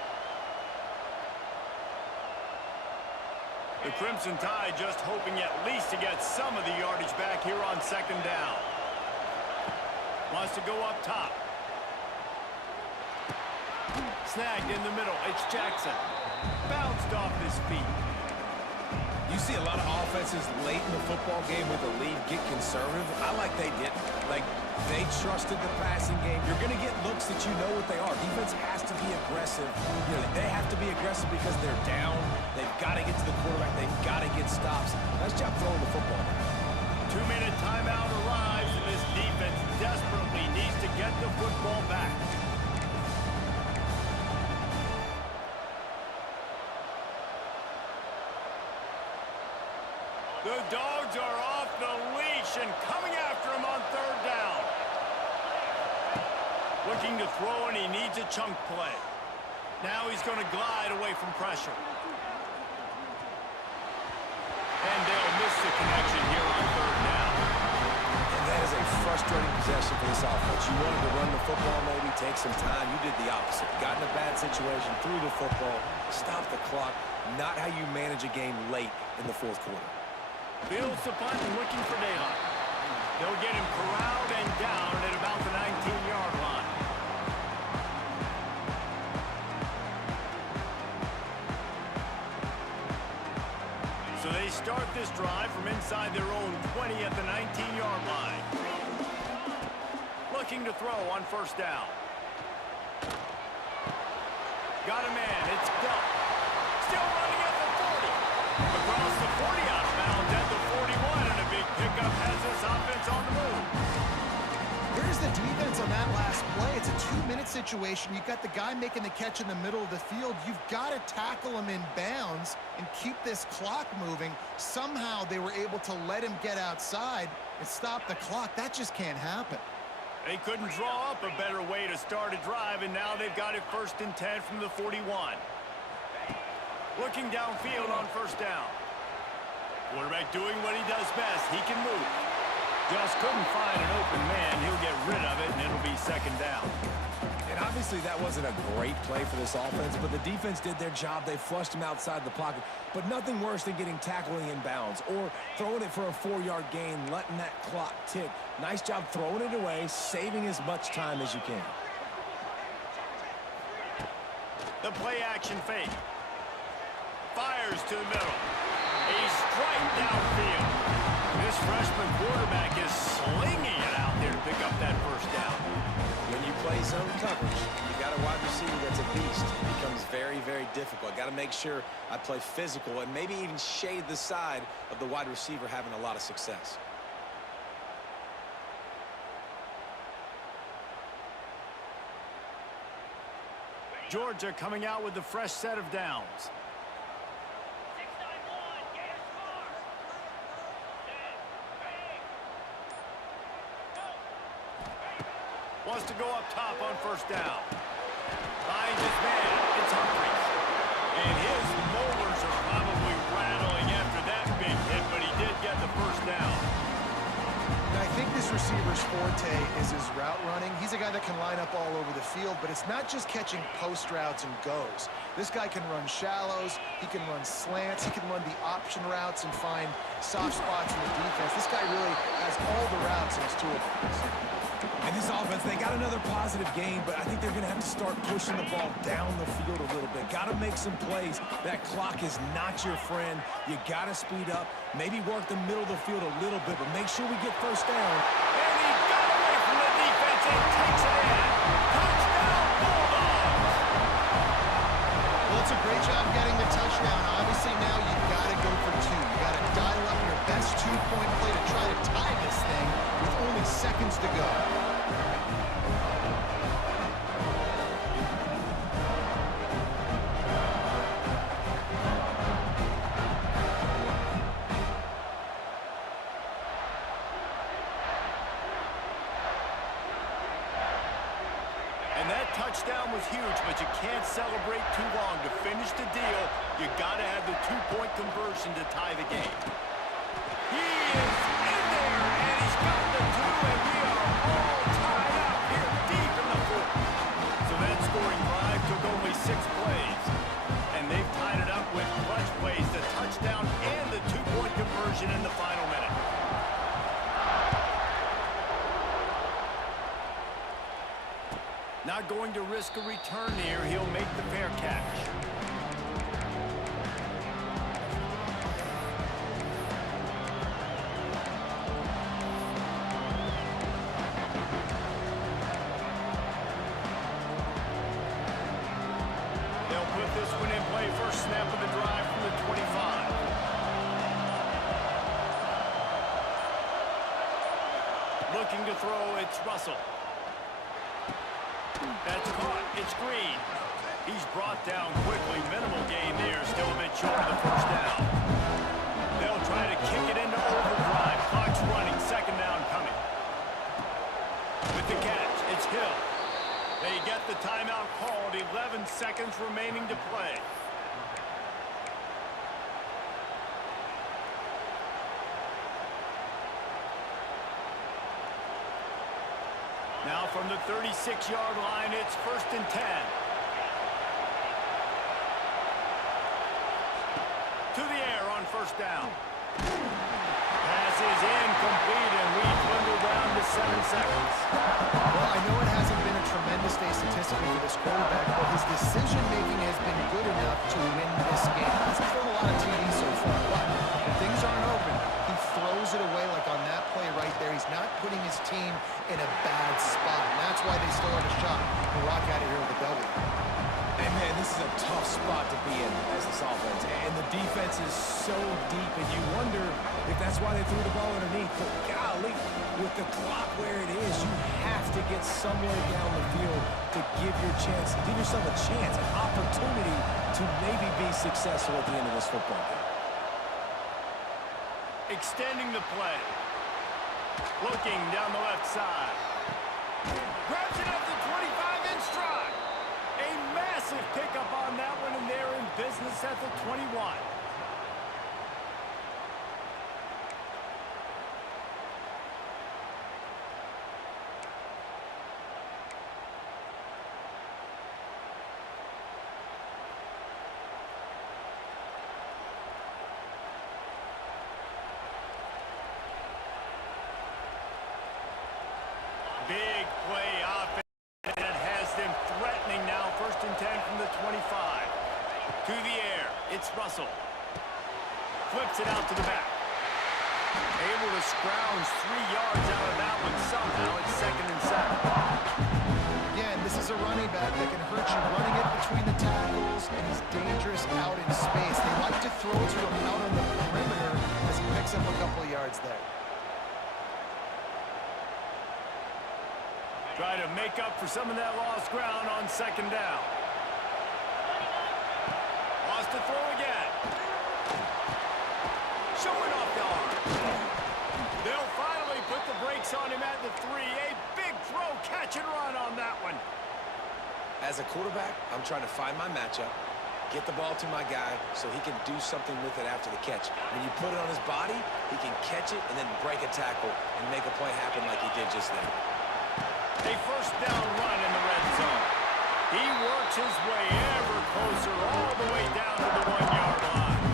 The Crimson Tide just hoping at least to get some of the yardage back here on second down. Wants to go up top. Snagged in the middle. It's Jackson. Bounced off his feet. You see a lot of offenses late in the football game with the lead get conservative. I like they didn't. Like, they trusted the passing game. You're going to get looks that you know what they are. Defense has to be aggressive. You know, they have to be aggressive because they're down. They've got to get to the quarterback. They've got to get stops. Nice job throwing the football. 2-minute timeout arrives, and this defense desperately needs to get the football back. The Dogs are off the leash and coming after him on third down. Looking to throw, and he needs a chunk play. Now he's going to glide away from pressure. And they'll miss the connection here on third down. And that is a frustrating possession for this offense. You wanted to run the football, maybe take some time. You did the opposite. Got in a bad situation, threw the football, stopped the clock. Not how you manage a game late in the fourth quarter. Builds the punt and looking for daylight. They'll get him corralled and down at about the 19-yard line. So they start this drive from inside their own 20 at the 19-yard line. Looking to throw on first down. Got a man. It's Belt. Still running at the 40. Across the 40, out of bounds at the 41, and a big pickup has this offense on the move. Where's the defense on that last play? It's a 2-minute situation. You've got the guy making the catch in the middle of the field. You've got to tackle him in bounds and keep this clock moving. Somehow they were able to let him get outside and stop the clock. That just can't happen. They couldn't draw up a better way to start a drive, and now they've got it 1st and 10 from the 41. Looking downfield on first down. Quarterback doing what he does best. He can move. Just couldn't find an open man. He'll get rid of it, and it'll be second down. And obviously that wasn't a great play for this offense, but the defense did their job. They flushed him outside the pocket. But nothing worse than getting tackling in bounds or throwing it for a 4-yard gain, letting that clock tick. Nice job throwing it away, saving as much time as you can. The play action fake. Fires to the middle. A strike downfield. This freshman quarterback is slinging it out there to pick up that first down. When you play zone coverage, you got a wide receiver that's a beast. It becomes very, very difficult. Got to make sure I play physical and maybe even shade the side of the wide receiver having a lot of success. Georgia coming out with a fresh set of downs. Wants to go up top on first down. Finds his man. It's Humphries. And his molars are probably rattling after that big hit, but he did get the first down. And I think this receiver's forte is his route running. He's a guy that can line up all over the field, but it's not just catching post routes and goes. This guy can run shallows, he can run slants, he can run the option routes and find soft spots in the defense. This guy really has all the routes in his toolbox. And this offense, they got another positive game, but I think they're going to have to start pushing the ball down the field a little bit. Got to make some plays. That clock is not your friend. You got to speed up, maybe work the middle of the field a little bit, but make sure we get first down. And he got away from the defense and takes it in. Touchdown, Bulldogs! Well, it's a great job getting the touchdown. Obviously, now you've got to go for two. You got to dial up your best two-point play to try to tie this thing with only seconds to go. touchdown was huge, but you can't celebrate too long. To finish the deal, you got to have the two-point conversion to tie the game. He is in there, and he's got the two, and we are all tied up here deep in the fourth. So that scoring drive took only 6 plays, and they've tied it up with clutch plays, the touchdown and the two-point conversion in the final minute. Not going to risk a return here. He'll make the fair catch. They'll put this one in play. First snap of the drive from the 25. Looking to throw, it's Russell. That's caught. It's Green. He's brought down quickly. Minimal gain there. Still a bit short of the first down. They'll try to kick it into overdrive. Clock's running. Second down coming. With the catch, it's Hill. They get the timeout called. 11 seconds remaining to play. Now from the 36-yard line, it's 1st and 10. To the air on first down. Pass is incomplete, and we dwindle down to 7 seconds. Well, I know it hasn't been a tremendous day statistically for this quarterback, but his decision-making has been good enough to win this game. He hasn't thrown a lot of TDs so far, but when things aren't open, he throws it away like on that play right there. He's not putting his team in a bad spot, and that's why they still have a shot to walk out of here with a W. And, man, this is a tough spot to be in as this offense. And the defense is so deep, and you wonder if that's why they threw the ball underneath. But, golly, with the clock where it is, you have to get somewhere down the field to give yourself a chance, an opportunity to maybe be successful at the end of this football game. Extending the play. Looking down the left side. Grabs it up to 25 in stride. A massive pickup on that one, and they're in business at the 21. Big play offense, and it has them threatening now. 1st and 10 from the 25. To the air, it's Russell. Flips it out to the back. Able to scrounge 3 yards out of that one somehow. It's 2nd and 7. Again, this is a running back that can hurt you running it between the tackles, and he's dangerous out in space. They like to throw to him out on the perimeter as he picks up a couple of yards there. Try to make up for some of that lost ground on 2nd down. Lost to throw again. Showing off the arm. They'll finally put the brakes on him at the 3. A big throw, catch and run on that one. As a quarterback, I'm trying to find my matchup, get the ball to my guy so he can do something with it after the catch. When you put it on his body, he can catch it and then break a tackle and make a play happen like he did just then. A 1st down run in the red zone. He works his way ever closer all the way down to the 1-yard line.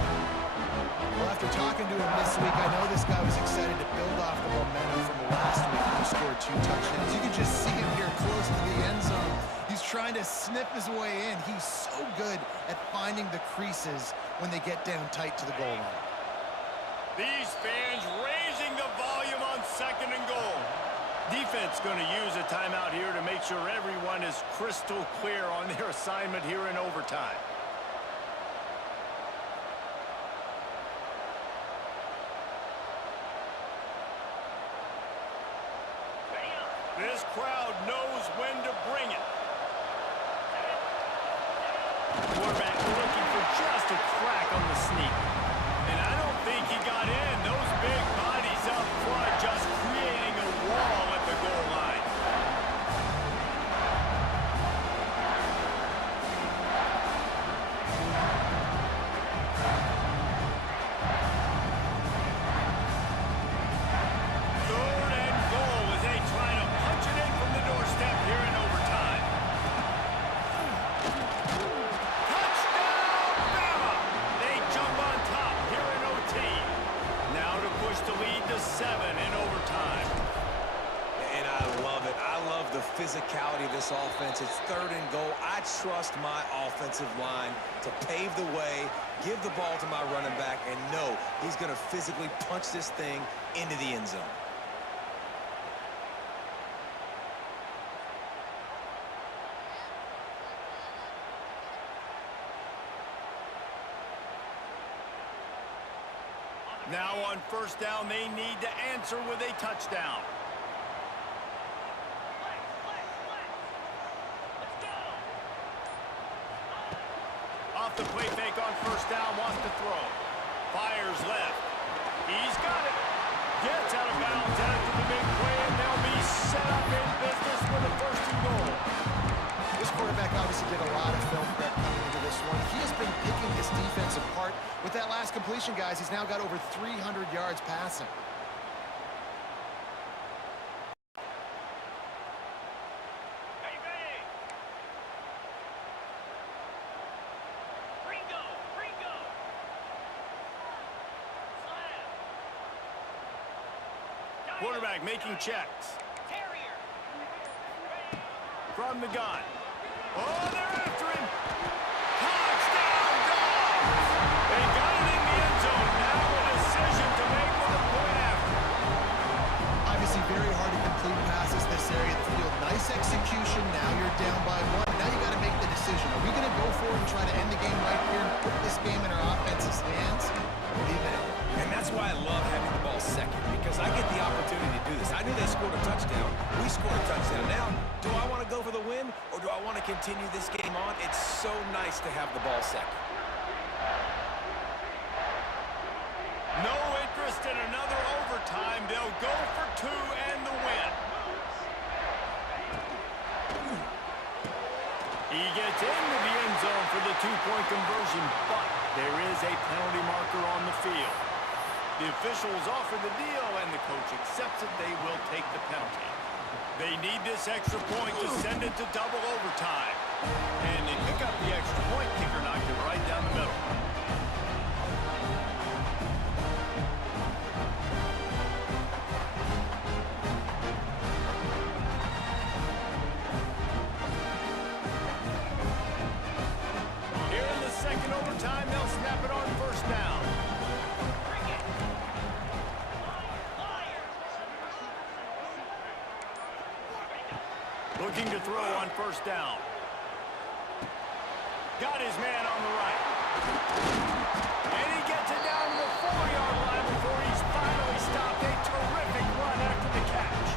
Well, after talking to him this week, I know this guy was excited to build off the momentum from last week when he scored 2 touchdowns. You can just see him here close to the end zone. He's trying to snip his way in. He's so good at finding the creases when they get down tight to the goal line. These fans raising the volume on 2nd and goal. Defense going to use a timeout here to make sure everyone is crystal clear on their assignment here in overtime. This crowd knows when to bring it. Quarterback looking for just a crack on the sneak. And I don't think he got in. Those big bodies up front just creating a wall at the goal line. in overtime. And I love it. I love the physicality of this offense. It's 3rd and goal. I trust my offensive line to pave the way, give the ball to my running back, and know he's going to physically punch this thing into the end zone. Now on 1st down, they need to answer with a touchdown. Off the play fake on 1st down, wants to throw. Fires left. He's got it. Gets out of bounds after the big play, and they'll be set up in business with a 1st and goal. This quarterback obviously did a lot of film prep coming into this one. He has been picking this defense apart. With that last completion, guys, he's now got over 300 yards passing. Quarterback making checks. From the gun. Oh, they're after him. Touchdown, Dogs! They got it in the end zone. Now a decision to make with a point after. Obviously very hard to complete passes this area of the field. Nice execution. Now you're down by 1. Now you got to make the decision. Are we going to go for it and try to end the game right here and put this game in our offense's hands? What do you think? And that's why I love having the ball second, because I get the opportunity to do this. I knew they scored a touchdown. We scored a touchdown. Now, do I want to go for the win, or do I want to continue this game on? It's so nice to have the ball second. No interest in another overtime. They'll go for 2 and the win. He gets into the end zone for the 2-point conversion, but there is a penalty marker on the field. The officials offer the deal, and the coach accepts it. They will take the penalty. They need this extra point to send it to double overtime. And they pick up the extra point. Kicker knocked it right down the middle. Here in the 2nd overtime, they'll snap it on 1st down. Looking to throw on 1st down. Got his man on the right. And he gets it down to the 4-yard line before he's finally stopped. A terrific run after the catch.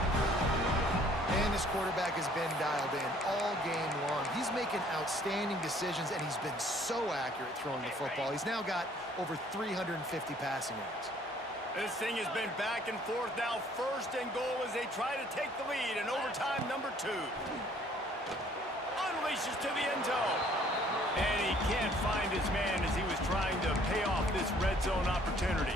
And this quarterback has been dialed in all game long. He's making outstanding decisions, and he's been so accurate throwing the football. He's now got over 350 passing yards. This thing has been back and forth. Now 1st and goal as they try to take the lead in overtime number 2. Unleashes to the end zone. And he can't find his man as he was trying to pay off this red zone opportunity.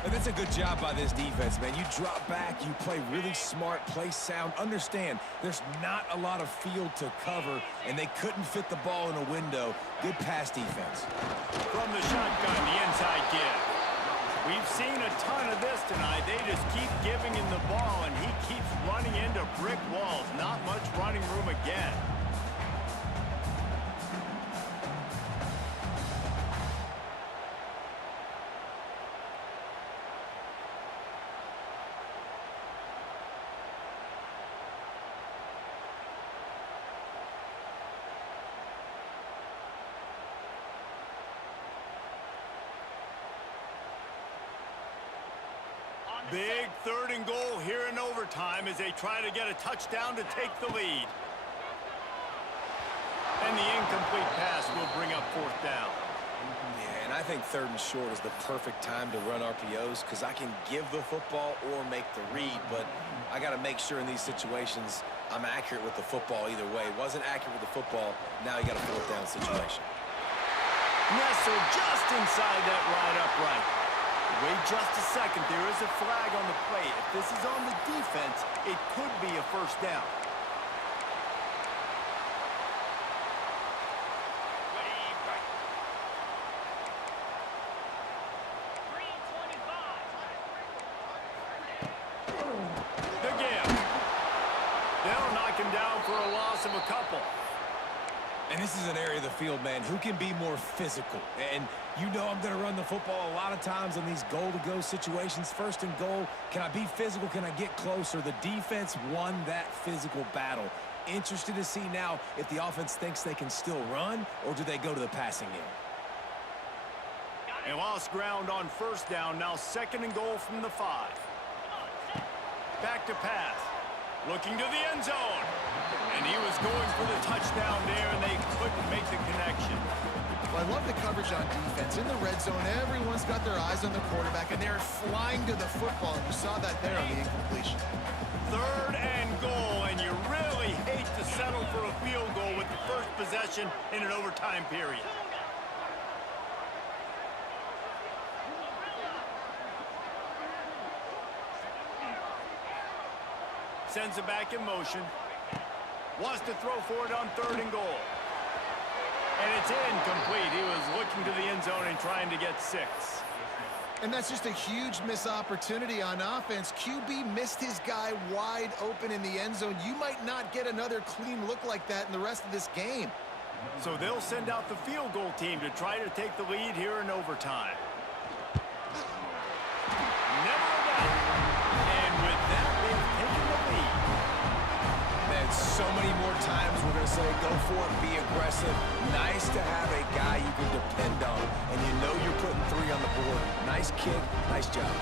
And that's a good job by this defense, man. You drop back, you play really smart, play sound. Understand, there's not a lot of field to cover, and they couldn't fit the ball in a window. Good pass defense. From the shotgun, the inside give. We've seen a ton of this tonight. They just keep giving him the ball, and he keeps running into brick walls. Not much running room again. Big 3rd and goal here in overtime as they try to get a touchdown to take the lead. And the incomplete pass will bring up 4th down. Yeah, and I think 3rd and short is the perfect time to run RPOs because I can give the football or make the read, but I got to make sure in these situations I'm accurate with the football either way. Wasn't accurate with the football, now you got a 4th down situation. Nestled just inside that right upright. Wait just a second. There is a flag on the play. If this is on the defense, it could be a 1st down. for a loss of a couple. And this is an area of the field, man, who can be more physical. And you know I'm going to run the football a lot of times in these goal-to-go situations. First and goal, can I be physical? Can I get closer? The defense won that physical battle. Interested to see now if the offense thinks they can still run, or do they go to the passing game? And lost ground on first down. Now second and goal from the 5. Back to pass. Looking to the end zone. And he was going for the touchdown there, and they couldn't make the connection. Well, I love the coverage on defense. In the red zone, everyone's got their eyes on the quarterback, and they're flying to the football. You saw that there on the incompletion. Third and goal, and you really hate to settle for a field goal with the first possession in an overtime period. Sends it back in motion. Wants to throw for it on third and goal. And it's incomplete. He was looking to the end zone and trying to get 6. And that's just a huge missed opportunity on offense. QB missed his guy wide open in the end zone. You might not get another clean look like that in the rest of this game. So they'll send out the field goal team to try to take the lead here in overtime. Never a doubt. And with that, they've taken the lead. Man, so many more times we're going to say go for it, be aggressive. Nice to have a guy you can depend on, and you know you're putting 3 on the board. Nice kick, nice job.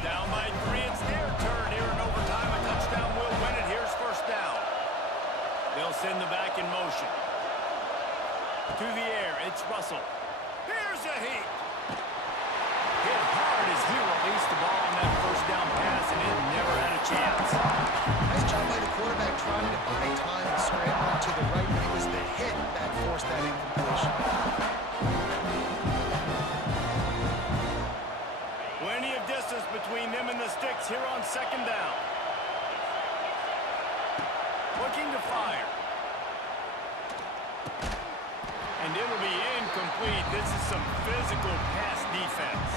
Down by 3, it's their turn here in overtime. A touchdown will win it. Here's first down. They'll send the back in motion. To the air, it's Russell. Here's a heat. Hit hard as he released the ball on that first down pass, and it never had a chance. Nice job by the quarterback trying to buy time and scrambling to the right. It was the hit that forced that incompletion. Plenty of distance between them and the sticks here on second down. Looking to fire. And it'll be incomplete. This is some physical pass defense.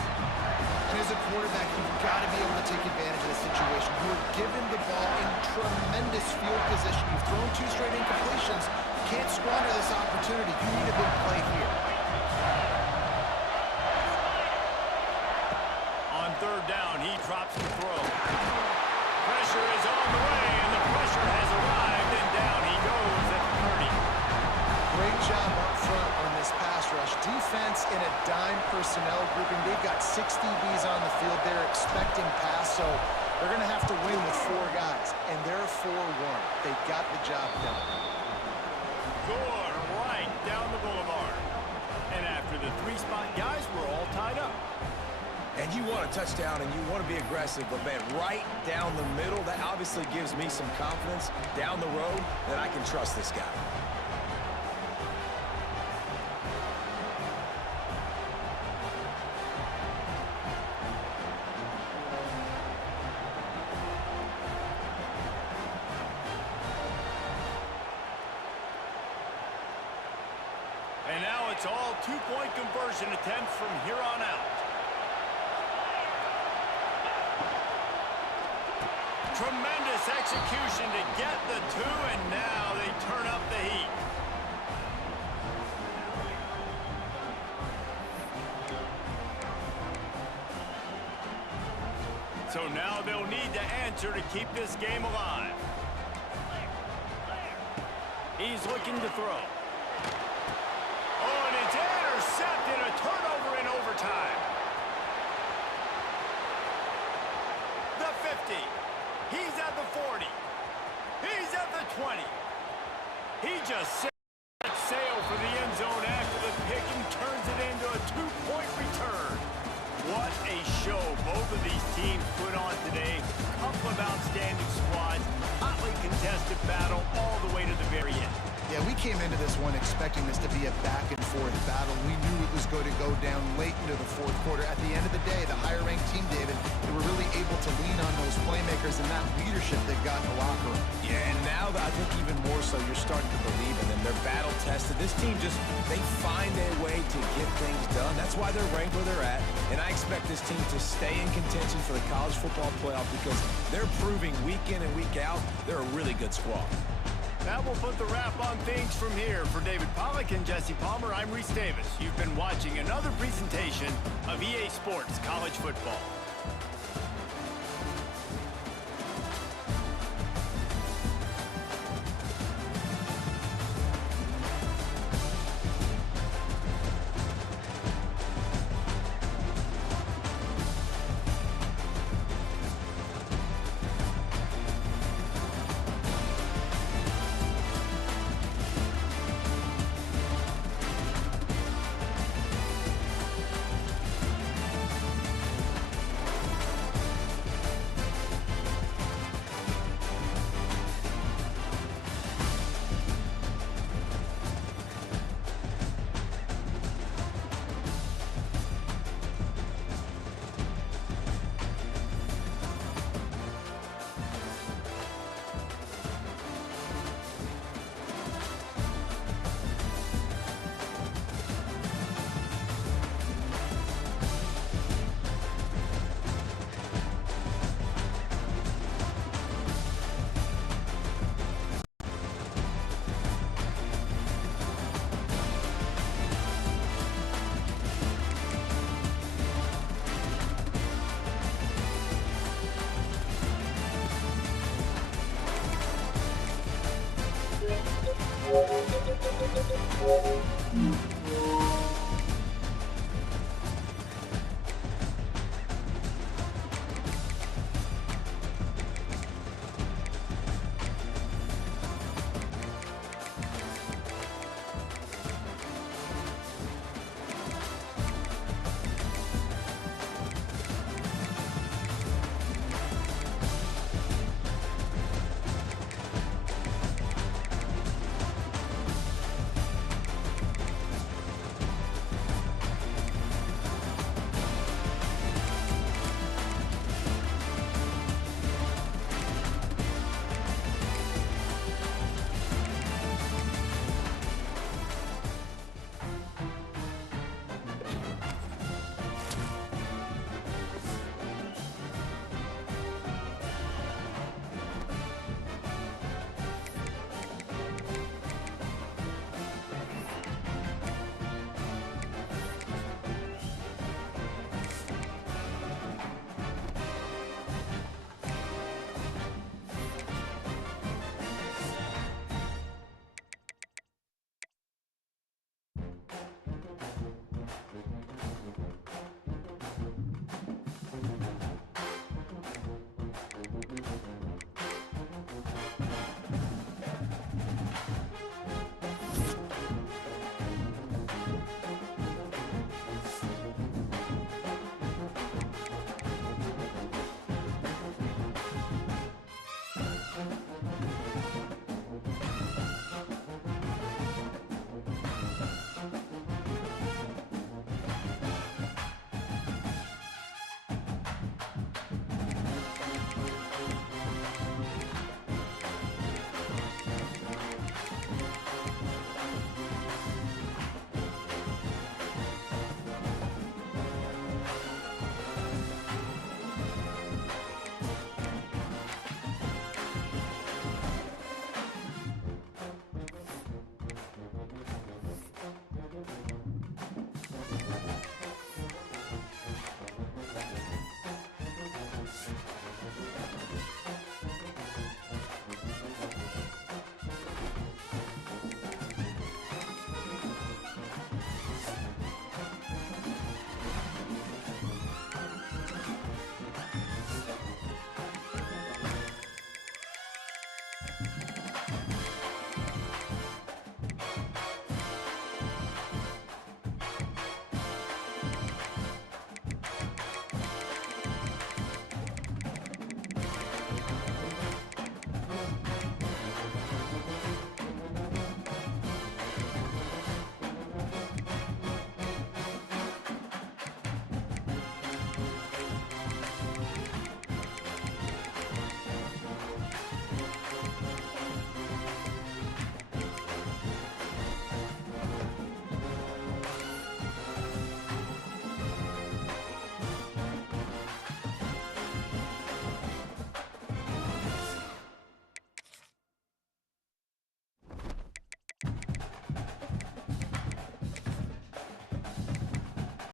And as a quarterback, you've got to be able to take advantage of the situation. You were given the ball in tremendous field position. You've thrown 2 straight incompletions. Can't squander this opportunity. You need a big play here. On third down, he drops the throw. Pressure is on the way, and the pressure has arrived, and down he goes at the 30. Great job up front on this pass rush. Defense in a dime personnel grouping. They've got 6 DBs on the field. They're expecting pass, so they're going to have to win with 4 guys. And they're 4-1. They got the job done. Good, right down the boulevard. And after the 3-spot guys, we're all tied up. And you want a touchdown and you want to be aggressive, but, man, right down the middle, that obviously gives me some confidence down the road that I can trust this guy. And now it's all 2-point conversion attempts from here on out. Tremendous execution to get the 2, and now they turn up the heat. So now they'll need to answer to keep this game alive. He's looking to throw. Oh, and it's intercepted. A turnover in overtime. The 50. He's at the 40. He's at the 20. He just set sail for the end zone after the pick and turns it into a 2-point return. What a show both of these teams put on today. Couple of outstanding squads. Hotly contested battle all the way to the very end. Yeah, we came into this one expecting this to be a back-and-forth battle. We knew it was going to go down late into the 4th quarter. At the end of the day, the higher-ranked team, David, they were really able to lean on those playmakers and that leadership they've got in the locker room. Yeah, and now I think even more so, you're starting to believe in them. They're battle-tested. This team just, they find a way to to get things done. That's why they're ranked where they're at, and I expect this team to stay in contention for the college football playoff because they're proving week in and week out they're a really good squad. That will put the wrap on things from here. For David Pollack and Jesse Palmer, I'm Reese Davis. You've been watching another presentation of EA Sports College Football.